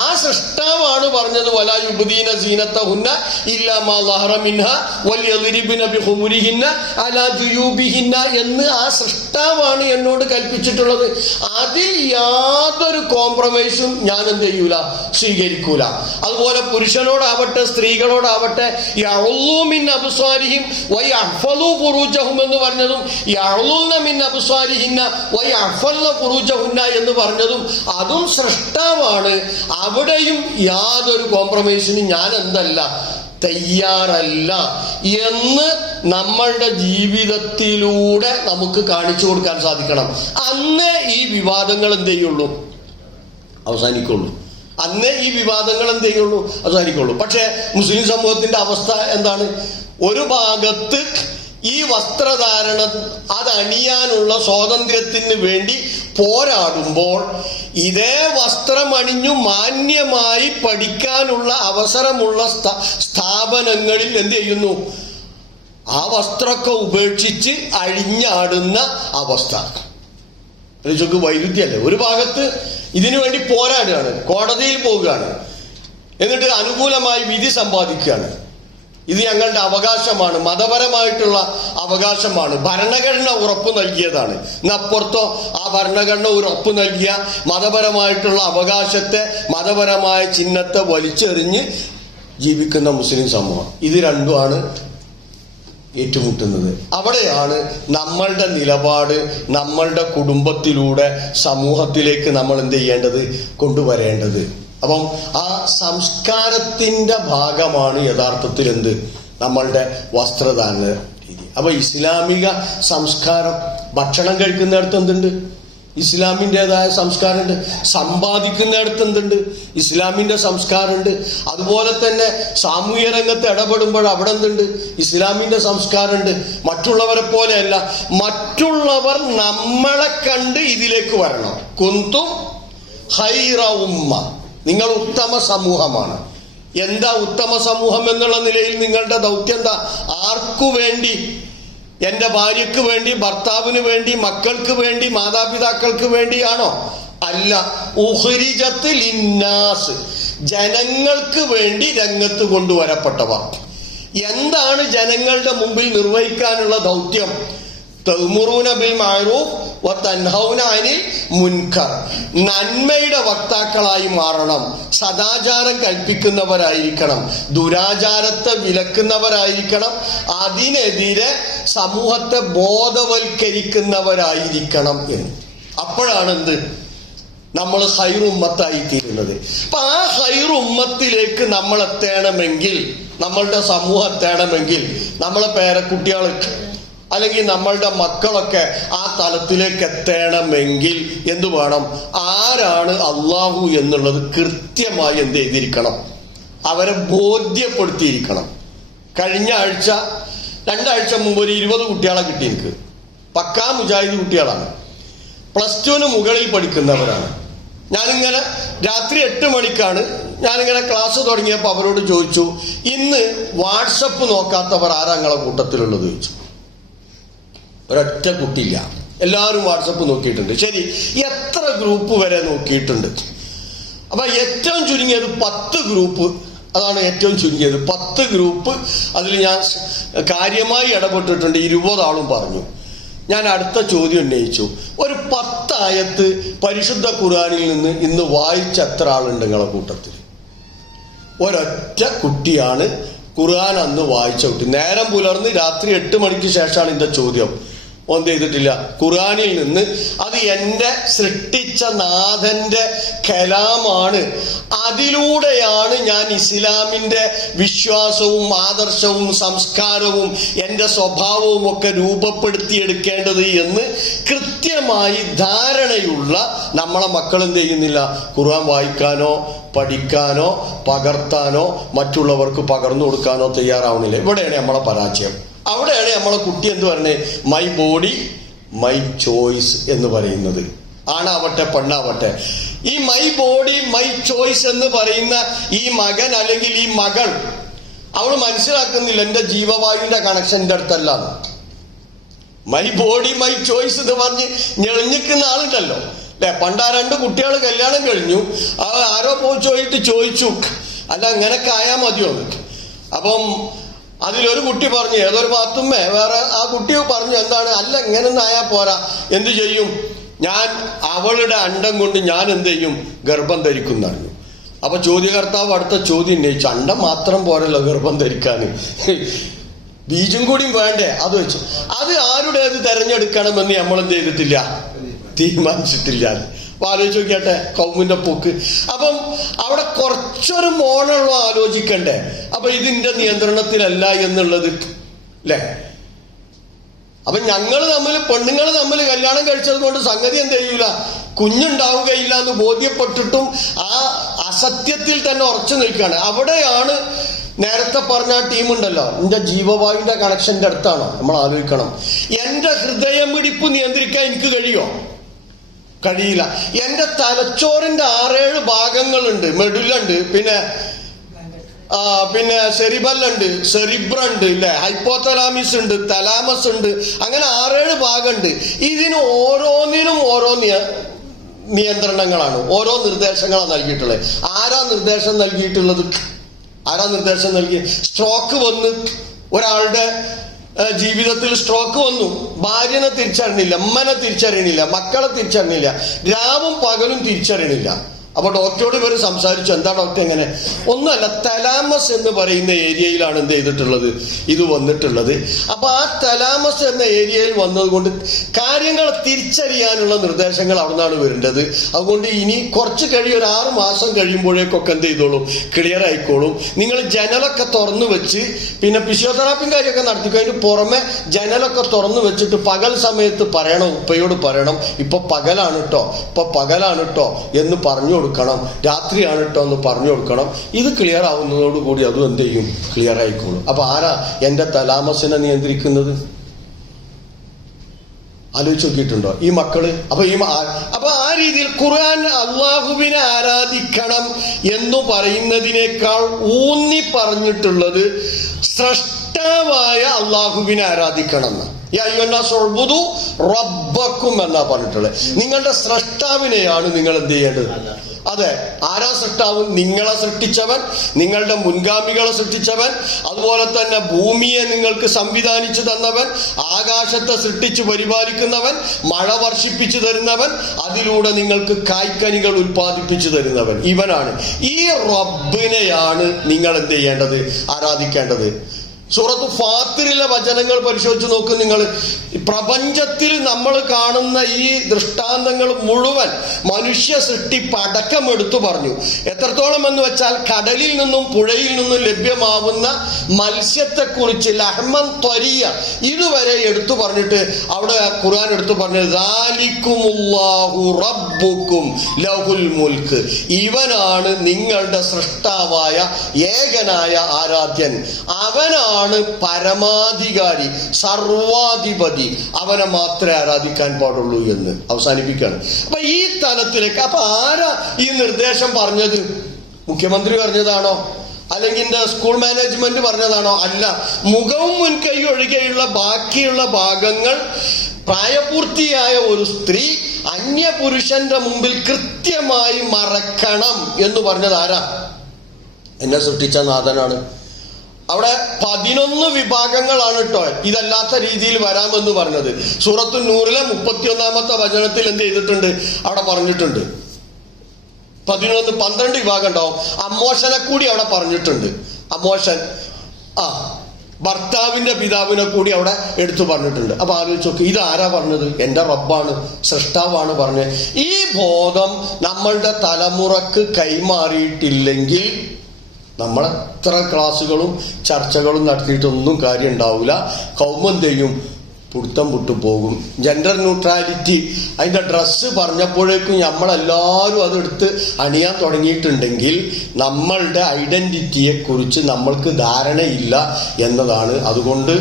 ആ സൃഷ്ടാവാണ് പറഞ്ഞത് വലാ യുബ്ദീന സീനത്തഹുന്ന ഇല്ലാ മാ ളഹറ മിൻഹാ വൽയദ്രിബ്ന ബിഖുമുരിഹിന്ന അലാ ജുയൂബിഹിന്ന എന്ന് ആ സൃഷ്ടാവാണ് എന്നോട് കൽപ്പിച്ചിട്ടുള്ളത്. അതിൽ യാതൊരു കോംപ്രമൈസും ഞാൻ എന്ത് ചെയ്യൂല, സ്വീകരിക്കൂല. അതുപോലെ പുരുഷനോടാവട്ടെ സ്ത്രീകളോടാവട്ടെ യഅ്ളൂ മിൻ അബ്സാരിഹിം വയഹ്ഫളൂ ഫുറൂജഹും എന്ന് പറഞ്ഞതും യഅ്ളൂന മിൻ അബ്സാരിഹിന്ന വയഹ്ഫൾന ഫുറൂജഹുന്ന എന്ന് പറഞ്ഞതും അതും സൃഷ്ടാവാണ്. അവിടെയും യാതൊരു കോംപ്രമൈസിനും ഞാൻ എന്തല്ല, തയ്യാറല്ല എന്ന് നമ്മളുടെ ജീവിതത്തിലൂടെ നമുക്ക് കാണിച്ചു കൊടുക്കാൻ സാധിക്കണം. അന്നേ ഈ വിവാദങ്ങൾ എന്ത് ചെയ്യുള്ളൂ, അവസാനിക്കുള്ളൂ. അന്നേ ഈ വിവാദങ്ങൾ എന്ത് ചെയ്യുള്ളൂ, അവസാനിക്കുള്ളൂ. പക്ഷെ മുസ്ലിം സമൂഹത്തിന്റെ അവസ്ഥ എന്താണ്? ഒരു ഭാഗത്ത് ഈ വസ്ത്രധാരണം അതണിയാനുള്ള സ്വാതന്ത്ര്യത്തിന് വേണ്ടി പോരാടുമ്പോൾ ഇതേ വസ്ത്രം അണിഞ്ഞു മാന്യമായി പഠിക്കാനുള്ള അവസരമുള്ള സ്ഥാപനങ്ങളിൽ എന്ത് ചെയ്യുന്നു, ആ വസ്ത്രമൊക്കെ ഉപേക്ഷിച്ച് അഴിഞ്ഞാടുന്ന അവസ്ഥ. വൈരുദ്ധ്യല്ലേ? ഒരു ഭാഗത്ത് ഇതിനു വേണ്ടി പോരാടുകയാണ്, കോടതിയിൽ പോവുകയാണ്, എന്നിട്ട് അനുകൂലമായി വിധി സമ്പാദിക്കുകയാണ്. ഇത് ഞങ്ങളുടെ അവകാശമാണ്, മതപരമായിട്ടുള്ള അവകാശമാണ്, ഭരണഘടന ഉറപ്പ് നൽകിയതാണ്. ഇന്നപ്പുറത്തോ ആ ഭരണഘടന ഉറപ്പ് നൽകിയ മതപരമായിട്ടുള്ള അവകാശത്തെ, മതപരമായ ചിഹ്നത്തെ വലിച്ചെറിഞ്ഞ് ജീവിക്കുന്ന മുസ്ലിം സമൂഹം. ഇത് രണ്ടുമാണ് ഏറ്റുമുട്ടുന്നത്. അവിടെയാണ് നമ്മളുടെ നിലപാട് നമ്മളുടെ കുടുംബത്തിലൂടെ സമൂഹത്തിലേക്ക് നമ്മൾ എന്ത് ചെയ്യേണ്ടത്, കൊണ്ടുവരേണ്ടത്. അപ്പം ആ സംസ്കാരത്തിന്റെ ഭാഗമാണ് യഥാർത്ഥത്തിൽ എന്ത്, നമ്മളുടെ വസ്ത്രധാരണ രീതി. അപ്പൊ ഇസ്ലാമിക സംസ്കാരം, ഭക്ഷണം കഴിക്കുന്നിടത്ത് എന്തുണ്ട്, ഇസ്ലാമിൻ്റെതായ സംസ്കാരമുണ്ട്. സമ്പാദിക്കുന്നിടത്ത് എന്തുണ്ട്, ഇസ്ലാമിന്റെ സംസ്കാരമുണ്ട്. അതുപോലെ തന്നെ സാമൂഹ്യ രംഗത്ത് ഇടപെടുമ്പോൾ അവിടെ എന്തുണ്ട്, ഇസ്ലാമിന്റെ സംസ്കാരമുണ്ട്. മറ്റുള്ളവരെ പോലെയല്ല, മറ്റുള്ളവർ നമ്മളെ കണ്ട് ഇതിലേക്ക് വരണം. കുന്തും ഖൈറ ഉമ്മ, നിങ്ങൾ ഉത്തമ സമൂഹമാണ്. എന്താ ഉത്തമ സമൂഹം എന്നുള്ള നിലയിൽ നിങ്ങളുടെ ദൗത്യം എന്താ? ആർക്കു വേണ്ടി? എന്റെ ഭാര്യക്ക് വേണ്ടി, ഭർത്താവിന് വേണ്ടി, മക്കൾക്ക് വേണ്ടി, മാതാപിതാക്കൾക്ക് വേണ്ടിയാണോ? അല്ല. ഉഖ്രിജത്ത് ലിന്നാസ്, ജനങ്ങൾക്ക് വേണ്ടി രംഗത്ത് കൊണ്ടുവരപ്പെട്ടവർ. എന്താണ് ജനങ്ങളുടെ മുമ്പിൽ നിർവഹിക്കാനുള്ള ദൗത്യം? തഅ്മുറൂന ബിൽ മഅറൂഫ് വതൻഹൗന അനിൽ മുൻകർ, നന്മയുടെ വക്താക്കളായി മാറണം, സദാചാരം കൽപ്പിക്കുന്നവരായിരിക്കണം, ദുരാചാരത്തെ വിലക്കുന്നവരായിരിക്കണം, അതിനെതിരെ സമൂഹത്തെ ബോധവൽക്കരിക്കുന്നവരായിരിക്കണം എന്ന്. അപ്പോഴാണ് എന്ത്, നമ്മൾ ഹൈർ ഉമ്മത്തായി തീരുന്നത്. അപ്പൊ ആ ഹൈർ ഉമ്മത്തിലേക്ക് നമ്മൾ എത്തണമെങ്കിൽ, നമ്മളുടെ സമൂഹം എത്തണമെങ്കിൽ, നമ്മളെ പേരക്കുട്ടികൾക്ക് അല്ലെങ്കിൽ നമ്മളുടെ മക്കളൊക്കെ ആ തലത്തിലേക്ക് എത്തണമെങ്കിൽ എന്തു വേണം? ആരാണ് അള്ളാഹു എന്നുള്ളത് കൃത്യമായി എന്ത് ചെയ്തിരിക്കണം, അവരെ ബോധ്യപ്പെടുത്തിയിരിക്കണം. കഴിഞ്ഞ ആഴ്ച, രണ്ടാഴ്ച മുമ്പ് ഒരു 20 കുട്ടികളെ കിട്ടി എനിക്ക്. പക്കാ മുജാഹിദ് കുട്ടികളാണ്, +2 മുകളിൽ പഠിക്കുന്നവരാണ്. ഞാനിങ്ങനെ രാത്രി 8 മണിക്കാണ് ഞാനിങ്ങനെ ക്ലാസ് തുടങ്ങിയപ്പോൾ അവരോട് ചോദിച്ചു, ഇന്ന് വാട്സപ്പ് നോക്കാത്തവർ ആരാ നിങ്ങളെ കൂട്ടത്തിലുള്ളത് ചോദിച്ചു. ഒരൊറ്റ കുട്ടിയില്ല, എല്ലാവരും വാട്സപ്പ് നോക്കിയിട്ടുണ്ട്. ശരി, എത്ര ഗ്രൂപ്പ് വരെ നോക്കിയിട്ടുണ്ട്? അപ്പൊ ഏറ്റവും ചുരുങ്ങിയത് 10 ഗ്രൂപ്പ്, അതാണ് ഏറ്റവും ചുരുങ്ങിയത് 10 ഗ്രൂപ്പ്. അതിൽ ഞാൻ കാര്യമായി ഇടപെട്ടിട്ടുണ്ട്. 20 ആളും പറഞ്ഞു. ഞാൻ അടുത്ത ചോദ്യം ഉന്നയിച്ചു, ഒരു 10 ആയത്ത് പരിശുദ്ധ ഖുർആനിൽ നിന്ന് ഇന്ന് വായിച്ച എത്ര ആളുണ്ട് നിങ്ങളെ കൂട്ടത്തിൽ? ഒരൊറ്റ കുട്ടിയാണ് ഖുർആൻ അന്ന് വായിച്ച കുട്ടി. നേരം പുലർന്ന് രാത്രി 8 മണിക്ക് ശേഷമാണ് എന്റെ ചോദ്യം. ഒന്നും ചെയ്തിട്ടില്ല. ഖുർആനിൽ നിന്ന്, അത് എൻ്റെ സൃഷ്ടിച്ച നാഥന്റെ കലാമാണ്, അതിലൂടെയാണ് ഞാൻ ഇസ്ലാമിന്റെ വിശ്വാസവും ആദർശവും സംസ്കാരവും എൻ്റെ സ്വഭാവവും ഒക്കെ രൂപപ്പെടുത്തിയെടുക്കേണ്ടത് എന്ന് കൃത്യമായി ധാരണയുള്ള നമ്മളെ മക്കൾ എന്ത് ചെയ്യുന്നില്ല? ഖുർആൻ വായിക്കാനോ പഠിക്കാനോ പകർത്താനോ മറ്റുള്ളവർക്ക് പകർന്നു കൊടുക്കാനോ തയ്യാറാവുന്നില്ല. ഇവിടെയാണ് നമ്മളെ പരാജയം. അവിടെയാണ് നമ്മളെ കുട്ടി എന്ത് പറയുന്നത്? മൈ ബോഡി മൈ ചോയ്സ് എന്ന് പറയുന്നത്. ആണാവട്ടെ പെണ്ണാവട്ടെ, ഈ മൈ ബോഡി മൈ ചോയ്സ് എന്ന് പറയുന്ന ഈ മകൻ അല്ലെങ്കിൽ ഈ മകൾ, അവൾ മനസ്സിലാക്കുന്നില്ല എന്റെ ജീവവായുവിന്റെ കണക്ഷന്റെ അടുത്തല്ല. മൈ ബോഡി മൈ ചോയ്സ് എന്ന് പറഞ്ഞ് ഞെളിഞ്ഞിക്കുന്ന ആളുണ്ടല്ലോ, അല്ലെ? പണ്ട് ആ 2 കുട്ടികൾ കല്യാണം കഴിഞ്ഞു. ആരോ പോയിട്ട് ചോദിച്ചു, അല്ല ഇങ്ങനൊക്കെ ആയാൽ മതിയോ? അപ്പം അതിലൊരു കുട്ടി പറഞ്ഞു, ഏതൊരു പാത്തുമ്മേ വേറെ ആ കുട്ടി പറഞ്ഞു, എന്താണ്, അല്ല ഇങ്ങനൊന്നും ആയാൽ പോരാ, എന്ത് ചെയ്യും, ഞാൻ അവളുടെ അണ്ടം കൊണ്ട് ഞാൻ എന്ത് ചെയ്യും, ഗർഭം ധരിക്കും എന്നറിഞ്ഞു. അപ്പൊ ചോദ്യകർത്താവ് അടുത്ത ചോദ്യം ഉന്നയിച്ചു, അണ്ടം മാത്രം പോരല്ലോ ഗർഭം ധരിക്കാൻ, ബീജം കൂടിയും വേണ്ടേ? അത് വെച്ചു. അത് ആരുടേത് തെരഞ്ഞെടുക്കണമെന്ന് നമ്മൾ എന്ത് ചെയ്തിട്ടില്ല, തീരുമാനിച്ചിട്ടില്ല. അപ്പൊ ആലോചിച്ച് നോക്കിയാട്ടെ കൗമിന്റെ പോക്ക്. അപ്പം അവിടെ കുറച്ചൊരു മോണുള്ള ആലോചിക്കണ്ടേ? അപ്പൊ ഇതിന്റെ നിയന്ത്രണത്തിലല്ല എന്നുള്ളത് അല്ലേ? അപ്പൊ പെണ്ണുങ്ങൾ തമ്മിൽ കല്യാണം കഴിച്ചത് കൊണ്ട് സംഗതി എന്ത് ചെയ്യൂല, കുഞ്ഞുണ്ടാവുകയില്ല എന്ന് ബോധ്യപ്പെട്ടിട്ടും ആ അസത്യത്തിൽ തന്നെ ഉറച്ചു നിൽക്കുകയാണ്. അവിടെയാണ് നേരത്തെ പറഞ്ഞ ടീമുണ്ടല്ലോ, എന്റെ ജീവവായുവിന്റെ കണക്ഷന്റെ അടുത്താണോ നമ്മൾ ആലോചിക്കണം. എന്റെ ഹൃദയമിടിപ്പ് നിയന്ത്രിക്കാൻ എനിക്ക് കഴിയില്ല. എന്റെ തലച്ചോറിന്റെ 6-7 ഭാഗങ്ങളുണ്ട്, മെഡുലുണ്ട്, പിന്നെ സെറിബല്ലുണ്ട്, സെറിബ്രുണ്ട്, ഇല്ലേ, ഹൈപ്പോതലാമിസ് ഉണ്ട്, തലാമസ് ഉണ്ട്, അങ്ങനെ 6-7 ഭാഗമുണ്ട്. ഇതിന് ഓരോന്നിനും ഓരോ നിയന്ത്രണങ്ങളാണ്, ഓരോ നിർദ്ദേശങ്ങളാണ് നൽകിയിട്ടുള്ളത്. ആരാ നിർദ്ദേശം നൽകിയിട്ടുള്ളത്? സ്ട്രോക്ക് വന്ന് ഒരാളുടെ ജീവിതത്തിൽ സ്ട്രോക്ക് വന്നു, ഭാര്യനെ തിരിച്ചറിയണില്ല, അമ്മനെ തിരിച്ചറിയണില്ല, മക്കളെ തിരിച്ചറിയണില്ല, രാവും പകലും തിരിച്ചറിയണില്ല. അപ്പൊ ഡോക്ടറോട് ഇവർ സംസാരിച്ചു, എന്താ ഡോക്ടർ എങ്ങനെ? ഒന്നുമല്ല, തലാമസ് എന്ന് പറയുന്ന ഏരിയയിലാണ് എന്ത് ചെയ്തിട്ടുള്ളത്, ഇത് വന്നിട്ടുള്ളത്. അപ്പൊ ആ തലാമസ് എന്ന ഏരിയയിൽ വന്നതുകൊണ്ട് കാര്യങ്ങൾ തിരിച്ചറിയാനുള്ള നിർദ്ദേശങ്ങൾ അവിടെ നിന്നാണ് വരേണ്ടത്. അതുകൊണ്ട് ഇനി കുറച്ച് ഒരു 6 മാസം കഴിയുമ്പോഴേക്കൊക്കെ എന്ത് ചെയ്തോളും, ക്ലിയർ ആയിക്കോളും. നിങ്ങൾ ജനലൊക്കെ തുറന്നു വെച്ച്, പിന്നെ ഫിസിയോതെറാപ്പിയും കാര്യമൊക്കെ നടത്തിക്കും. അതിന് പുറമെ ജനലൊക്കെ തുറന്നു വെച്ചിട്ട് പകൽ സമയത്ത് പറയണം, ഉപ്പയോട് പറയണം, ഇപ്പൊ പകലാണ് കേട്ടോ എന്ന് പറഞ്ഞു കൊടുക്കണം, രാത്രിയാണ് കേട്ടോ എന്ന് പറഞ്ഞു കൊടുക്കണം. ഇത് ക്ലിയർ ആവുന്നതോടുകൂടി അതും എന്ത് ചെയ്യും, ക്ലിയർ ആയിക്കോളും. അപ്പൊ ആരാ എന്റെ തലാമസിനെ നിയന്ത്രിക്കുന്നത്? ആലോചിച്ച് നോക്കിയിട്ടുണ്ടോ ഈ മക്കള്? അപ്പൊ ആ രീതിയിൽ ഖുർആൻ അള്ളാഹുവിനെ ആരാധിക്കണം എന്ന് പറയുന്നതിനേക്കാൾ ഊന്നി പറഞ്ഞിട്ടുള്ളത് സ്രഷ്ടാവായ അള്ളാഹുവിനെ ആരാധിക്കണം എന്ന്. റബ്ബക്കും എന്നാ പറഞ്ഞിട്ടുള്ളത്. നിങ്ങളുടെ സ്രഷ്ടാവിനെയാണ് നിങ്ങൾ എന്ത് ചെയ്യേണ്ടത്. അതെ, ആരാ സൃഷ്ടാവ്? നിങ്ങളെ സൃഷ്ടിച്ചവൻ, നിങ്ങളുടെ മുൻഗാമികളെ സൃഷ്ടിച്ചവൻ, അതുപോലെ തന്നെ ഭൂമിയെ നിങ്ങൾക്ക് സംവിധാനിച്ചു തന്നവൻ, ആകാശത്തെ സൃഷ്ടിച്ചു പരിപാലിക്കുന്നവൻ, മഴ വർഷിപ്പിച്ചു തരുന്നവൻ, അതിലൂടെ നിങ്ങൾക്ക് കായ്ക്കനികൾ ഉൽപ്പാദിപ്പിച്ചു തരുന്നവൻ ഇവനാണ്. ഈ റബ്ബിനെയാണ് നിങ്ങൾ എന്ത് ചെയ്യേണ്ടത്, ആരാധിക്കേണ്ടത്. സൂറത്ത് ഫാത്തിറിലെ വചനങ്ങൾ പരിശോധിച്ച് നോക്ക് നിങ്ങൾ. പ്രപഞ്ചത്തിൽ നമ്മൾ കാണുന്ന ഈ ദൃഷ്ടാന്തങ്ങൾ മുഴുവൻ മനുഷ്യ സൃഷ്ടിപ്പ് അടക്കം എടുത്തു പറഞ്ഞു. എത്രത്തോളം എന്ന് വെച്ചാൽ കടലിൽ നിന്നും പുഴയിൽ നിന്നും ലഭ്യമാവുന്ന മത്സ്യത്തെക്കുറിച്ച് ലഹ്മൻ ത്വരിയ ഇതുവരെ എടുത്തു പറഞ്ഞിട്ട് അവിടെ ഖുർആൻ എടുത്തു പറഞ്ഞത് ദാലികുമുല്ലാഹു റബ്ബുക്കും ലഹുൽ മുൽക്ക്, ഇവനാണ് നിങ്ങളുടെ സൃഷ്ടാവായ ഏകനായ ആരാധ്യൻ, അവനാണ് പരമാധികാരി, സർവാധിപതി, അവനെ മാത്രമേ ആരാധിക്കാൻ പാടുള്ളൂ എന്ന് അവസാനിപ്പിക്കുകയാണ്. അപ്പൊ ഈ തലത്തിലേക്ക് അപ്പൊ ആരാ ഈ നിർദ്ദേശം പറഞ്ഞത്? മുഖ്യമന്ത്രി പറഞ്ഞതാണോ? അല്ലെങ്കിൽ സ്കൂൾ മാനേജ്മെന്റ് പറഞ്ഞതാണോ? അല്ല. മുഖവും മുൻകൈ ഒഴികെയുള്ള ബാക്കിയുള്ള ഭാഗങ്ങൾ പ്രായപൂർത്തിയായ ഒരു സ്ത്രീ അന്യപുരുഷന്റെ മുമ്പിൽ കൃത്യമായി മറക്കണം എന്ന് പറഞ്ഞത് ആരാ? എന്നെ സൃഷ്ടിച്ച നാഥനാണ്. അവിടെ 11 വിഭാഗങ്ങളാണ് കേട്ടോ ഇതല്ലാത്ത രീതിയിൽ വരാമെന്ന് പറഞ്ഞത്. സൂറത്തു നൂറിലെ 31-ാമത്തെ വചനത്തിൽ എന്ത് ചെയ്തിട്ടുണ്ട്, അവിടെ പറഞ്ഞിട്ടുണ്ട് 12 വിഭാഗം ഉണ്ടാവും. അമ്മോഷനെ കൂടി അവിടെ പറഞ്ഞിട്ടുണ്ട്. അമ്മോഷൻ ഭർത്താവിന്റെ പിതാവിനെ കൂടി അവിടെ എടുത്തു പറഞ്ഞിട്ടുണ്ട്. അപ്പൊ ആലോചിച്ച് നോക്കി, ഇത് ആരാ പറഞ്ഞത്? എന്റെ റബ്ബാണ്, സൃഷ്ടാവാണ് പറഞ്ഞത്. ഈ ബോധം നമ്മളുടെ തലമുറക്ക് കൈമാറിയിട്ടില്ലെങ്കിൽ നമ്മൾ എത്ര ക്ലാസ്സുകളും ചർച്ചകളും നടത്തിയിട്ടൊന്നും കാര്യം ഉണ്ടാവില്ല. കൗമെന്തെയും പുടുത്തം വിട്ടു പോകും. ജെൻഡർ ന്യൂട്രാലിറ്റി അതിന്റെ ഡ്രസ്സ് പറഞ്ഞപ്പോഴേക്കും നമ്മളെല്ലാവരും അതെടുത്ത് അണിയാൻ തുടങ്ങിയിട്ടുണ്ടെങ്കിൽ നമ്മളുടെ ഐഡന്റിറ്റിയെ കുറിച്ച് നമ്മൾക്ക് ധാരണയില്ല എന്നതാണ്. അതുകൊണ്ട്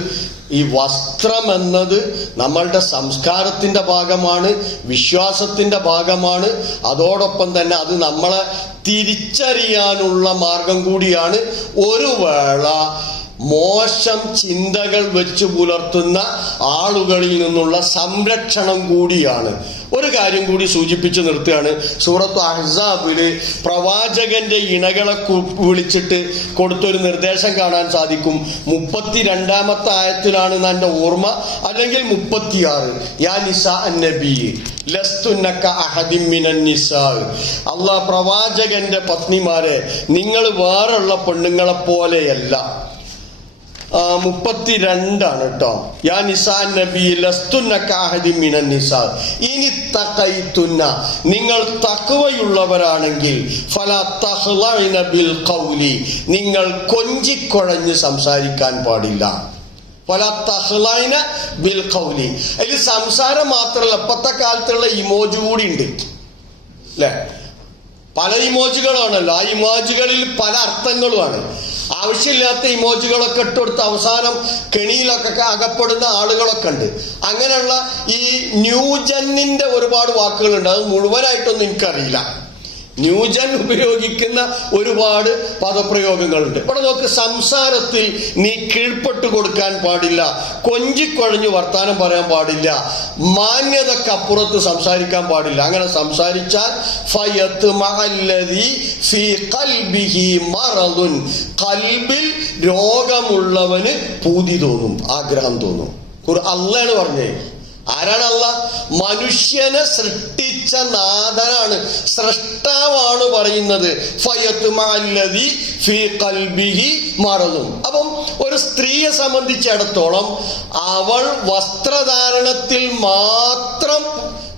ഈ വസ്ത്രം എന്നത് നമ്മളുടെ സംസ്കാരത്തിന്റെ ഭാഗമാണ്, വിശ്വാസത്തിന്റെ ഭാഗമാണ്. അതോടൊപ്പം തന്നെ അത് നമ്മളെ തിരിച്ചറിയാനുള്ള മാർഗം കൂടിയാണ്. ഒരു വേള മോശം ചിന്തകൾ വെച്ച് പുലർത്തുന്ന ആളുകളിൽ നിന്നുള്ള സംരക്ഷണം കൂടിയാണ്. ഒരു കാര്യം കൂടി സൂചിപ്പിച്ചു നിർത്തുകയാണ്. സൂറത്ത് അഹ്സാബില് പ്രവാചകന്റെ ഇണകളെ വിളിച്ചിട്ട് കൊടുത്തൊരു നിർദ്ദേശം കാണാൻ സാധിക്കും. 32-ാമത്തെ ആയത്തിലാണ് എന്റെ ഓർമ്മ, അല്ലെങ്കിൽ 36. യാ നിസാ അന്നബി ലസ്തുന്നക അഹദിൻ മിനൻ നിസാ. അല്ലാഹ് പ്രവാചകന്റെ പത്നിമാരെ, നിങ്ങൾ വേറുള്ള പെണ്ണുങ്ങളെ പോലെയല്ല. 32 കേട്ടോ. യാ നിസാ നബി ലസ്തുന്നക അഹദിൻ മിനൻ നിസാ ഇനി തഖൈതുന്ന, നിങ്ങൾ തഖ്വയുള്ളവരാണെങ്കിൽ ഫലാ തഖ്ലഇന ബിൽ ഖൗലി, നിങ്ങൾ കൊഞ്ചിക്കൊഴഞ്ഞ് സംസാരിക്കാൻ പാടില്ല. ഫലാ തഖ്ലഇന ബിൽ ഖൗലി, അതിൽ സംസാരം മാത്രമല്ല, ഇപ്പത്തെ കാലത്തുള്ള ഇമോജി കൂടി ഉണ്ട് അല്ലെ. പല ഇമോജികളാണല്ലോ, ആ ഇമോജികളിൽ പല അർത്ഥങ്ങളുമാണ്. ആവശ്യമില്ലാത്ത ഇമോജികളൊക്കെ ഇട്ടുകൊടുത്ത് അവസാനം കെണിയിലൊക്കെ അകപ്പെടുന്ന ആളുകളൊക്കെ ഉണ്ട്. അങ്ങനെയുള്ള ഈ ന്യൂജന്നിന്റെ ഒരുപാട് വാക്കുകളുണ്ട്, അത് മുഴുവനായിട്ടൊന്നും എനിക്കറിയില്ല. ന്യൂജൻ ഉപയോഗിക്കുന്ന ഒരുപാട് പദപ്രയോഗങ്ങളുണ്ട്. ഇവിടെ നോക്ക്, സംസാരത്തിൽ നീ കീഴ്പ്പെട്ടു കൊടുക്കാൻ പാടില്ല, കൊഞ്ചിക്കൊഴഞ്ഞു വർത്താനം പറയാൻ പാടില്ല, മാന്യതക്കപ്പുറത്ത് സംസാരിക്കാൻ പാടില്ല. അങ്ങനെ സംസാരിച്ചാൽ കൽബിൽ രോഗമുള്ളവന് പൂതി തോന്നും, ആഗ്രഹം തോന്നും. അള്ളാണ് പറഞ്ഞേ. ആരാണ് അള്ളാഹ്? മനുഷ്യനെ സൃഷ്ടിച്ച നാഥനാണ്, സ്രഷ്ടാവാണ് പറയുന്നത്. അപ്പം ഒരു സ്ത്രീയെ സംബന്ധിച്ചിടത്തോളം അവൾ വസ്ത്രധാരണത്തിൽ മാത്രം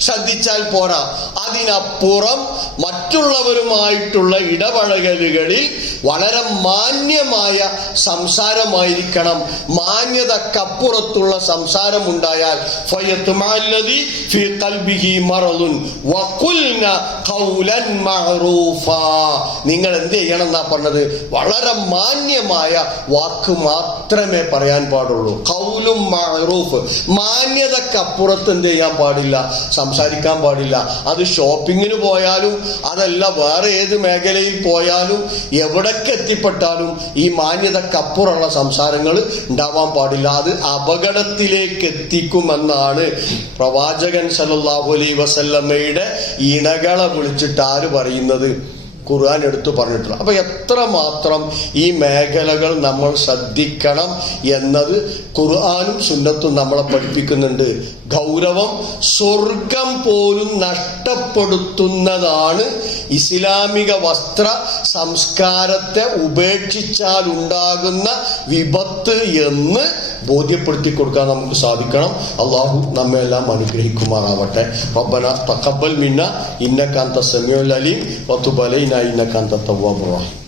ശ്രദ്ധിച്ചാൽ പോരാ, അതിനപ്പുറം മറ്റുള്ളവരുമായിട്ടുള്ള ഇടപഴകലുകളിൽ വളരെ മാന്യമായ സംസാരമായിരിക്കണം. മാന്യതക്കപ്പുറത്തുള്ള സംസാരം ഉണ്ടായാൽ നിങ്ങൾ എന്ത് ചെയ്യണം എന്നാ പറഞ്ഞത്? വളരെ മാന്യമായ വാക്ക് മാത്രമേ പറയാൻ പാടുള്ളൂ. ഖൗലും മഅറൂഫ്, മാന്യതക്കപ്പുറത്ത് എന്ത് ചെയ്യാൻ പാടില്ല, സംസാരിക്കാൻ പാടില്ല. അത് ഷോപ്പിങ്ങിന് പോയാലും, അതല്ല വേറെ ഏത് മേഖലയിൽ പോയാലും, എവിടൊക്കെ എത്തിപ്പെട്ടാലും ഈ മാന്യതക്കപ്പുറമുള്ള സംസാരങ്ങൾ ഉണ്ടാവാൻ പാടില്ല. അത് അപകടത്തിലേക്ക് എത്തിക്കുമെന്നാണ് പ്രവാചകൻ സല്ലല്ലാഹു അലൈഹി വസല്ലമയുടെ ഇണകളെ വിളിച്ചിട്ട് ആര് പറയുന്നത്? ഖുർആൻ എടുത്തു പറഞ്ഞിട്ടുള്ള. അപ്പൊ എത്രമാത്രം ഈ മേഖലകൾ നമ്മൾ ശ്രദ്ധിക്കണം എന്നത് ഖുർആനും സുന്നത്തും നമ്മളെ പഠിപ്പിക്കുന്നുണ്ട്. ഗൗരവം സ്വർഗം പോലും നഷ്ടപ്പെടുത്തുന്നതാണ് ഇസ്ലാമിക വസ്ത്ര സംസ്കാരത്തെ ഉപേക്ഷിച്ചാൽ ഉണ്ടാകുന്ന വിപത്ത് എന്ന് ബോധ്യപ്പെടുത്തി കൊടുക്കാൻ നമുക്ക് സാധിക്കണം. അള്ളാഹു നമ്മെല്ലാം അനുഗ്രഹിക്കുമാറാവട്ടെ. റബ്ബന തഖബ്ബൽ മിന്ന ഇന്നക അൻത സമീഉൽ അലീം വതുബ് അലൈനാ ഇന്നക അൻത തവ്വാബുർ റഹീം.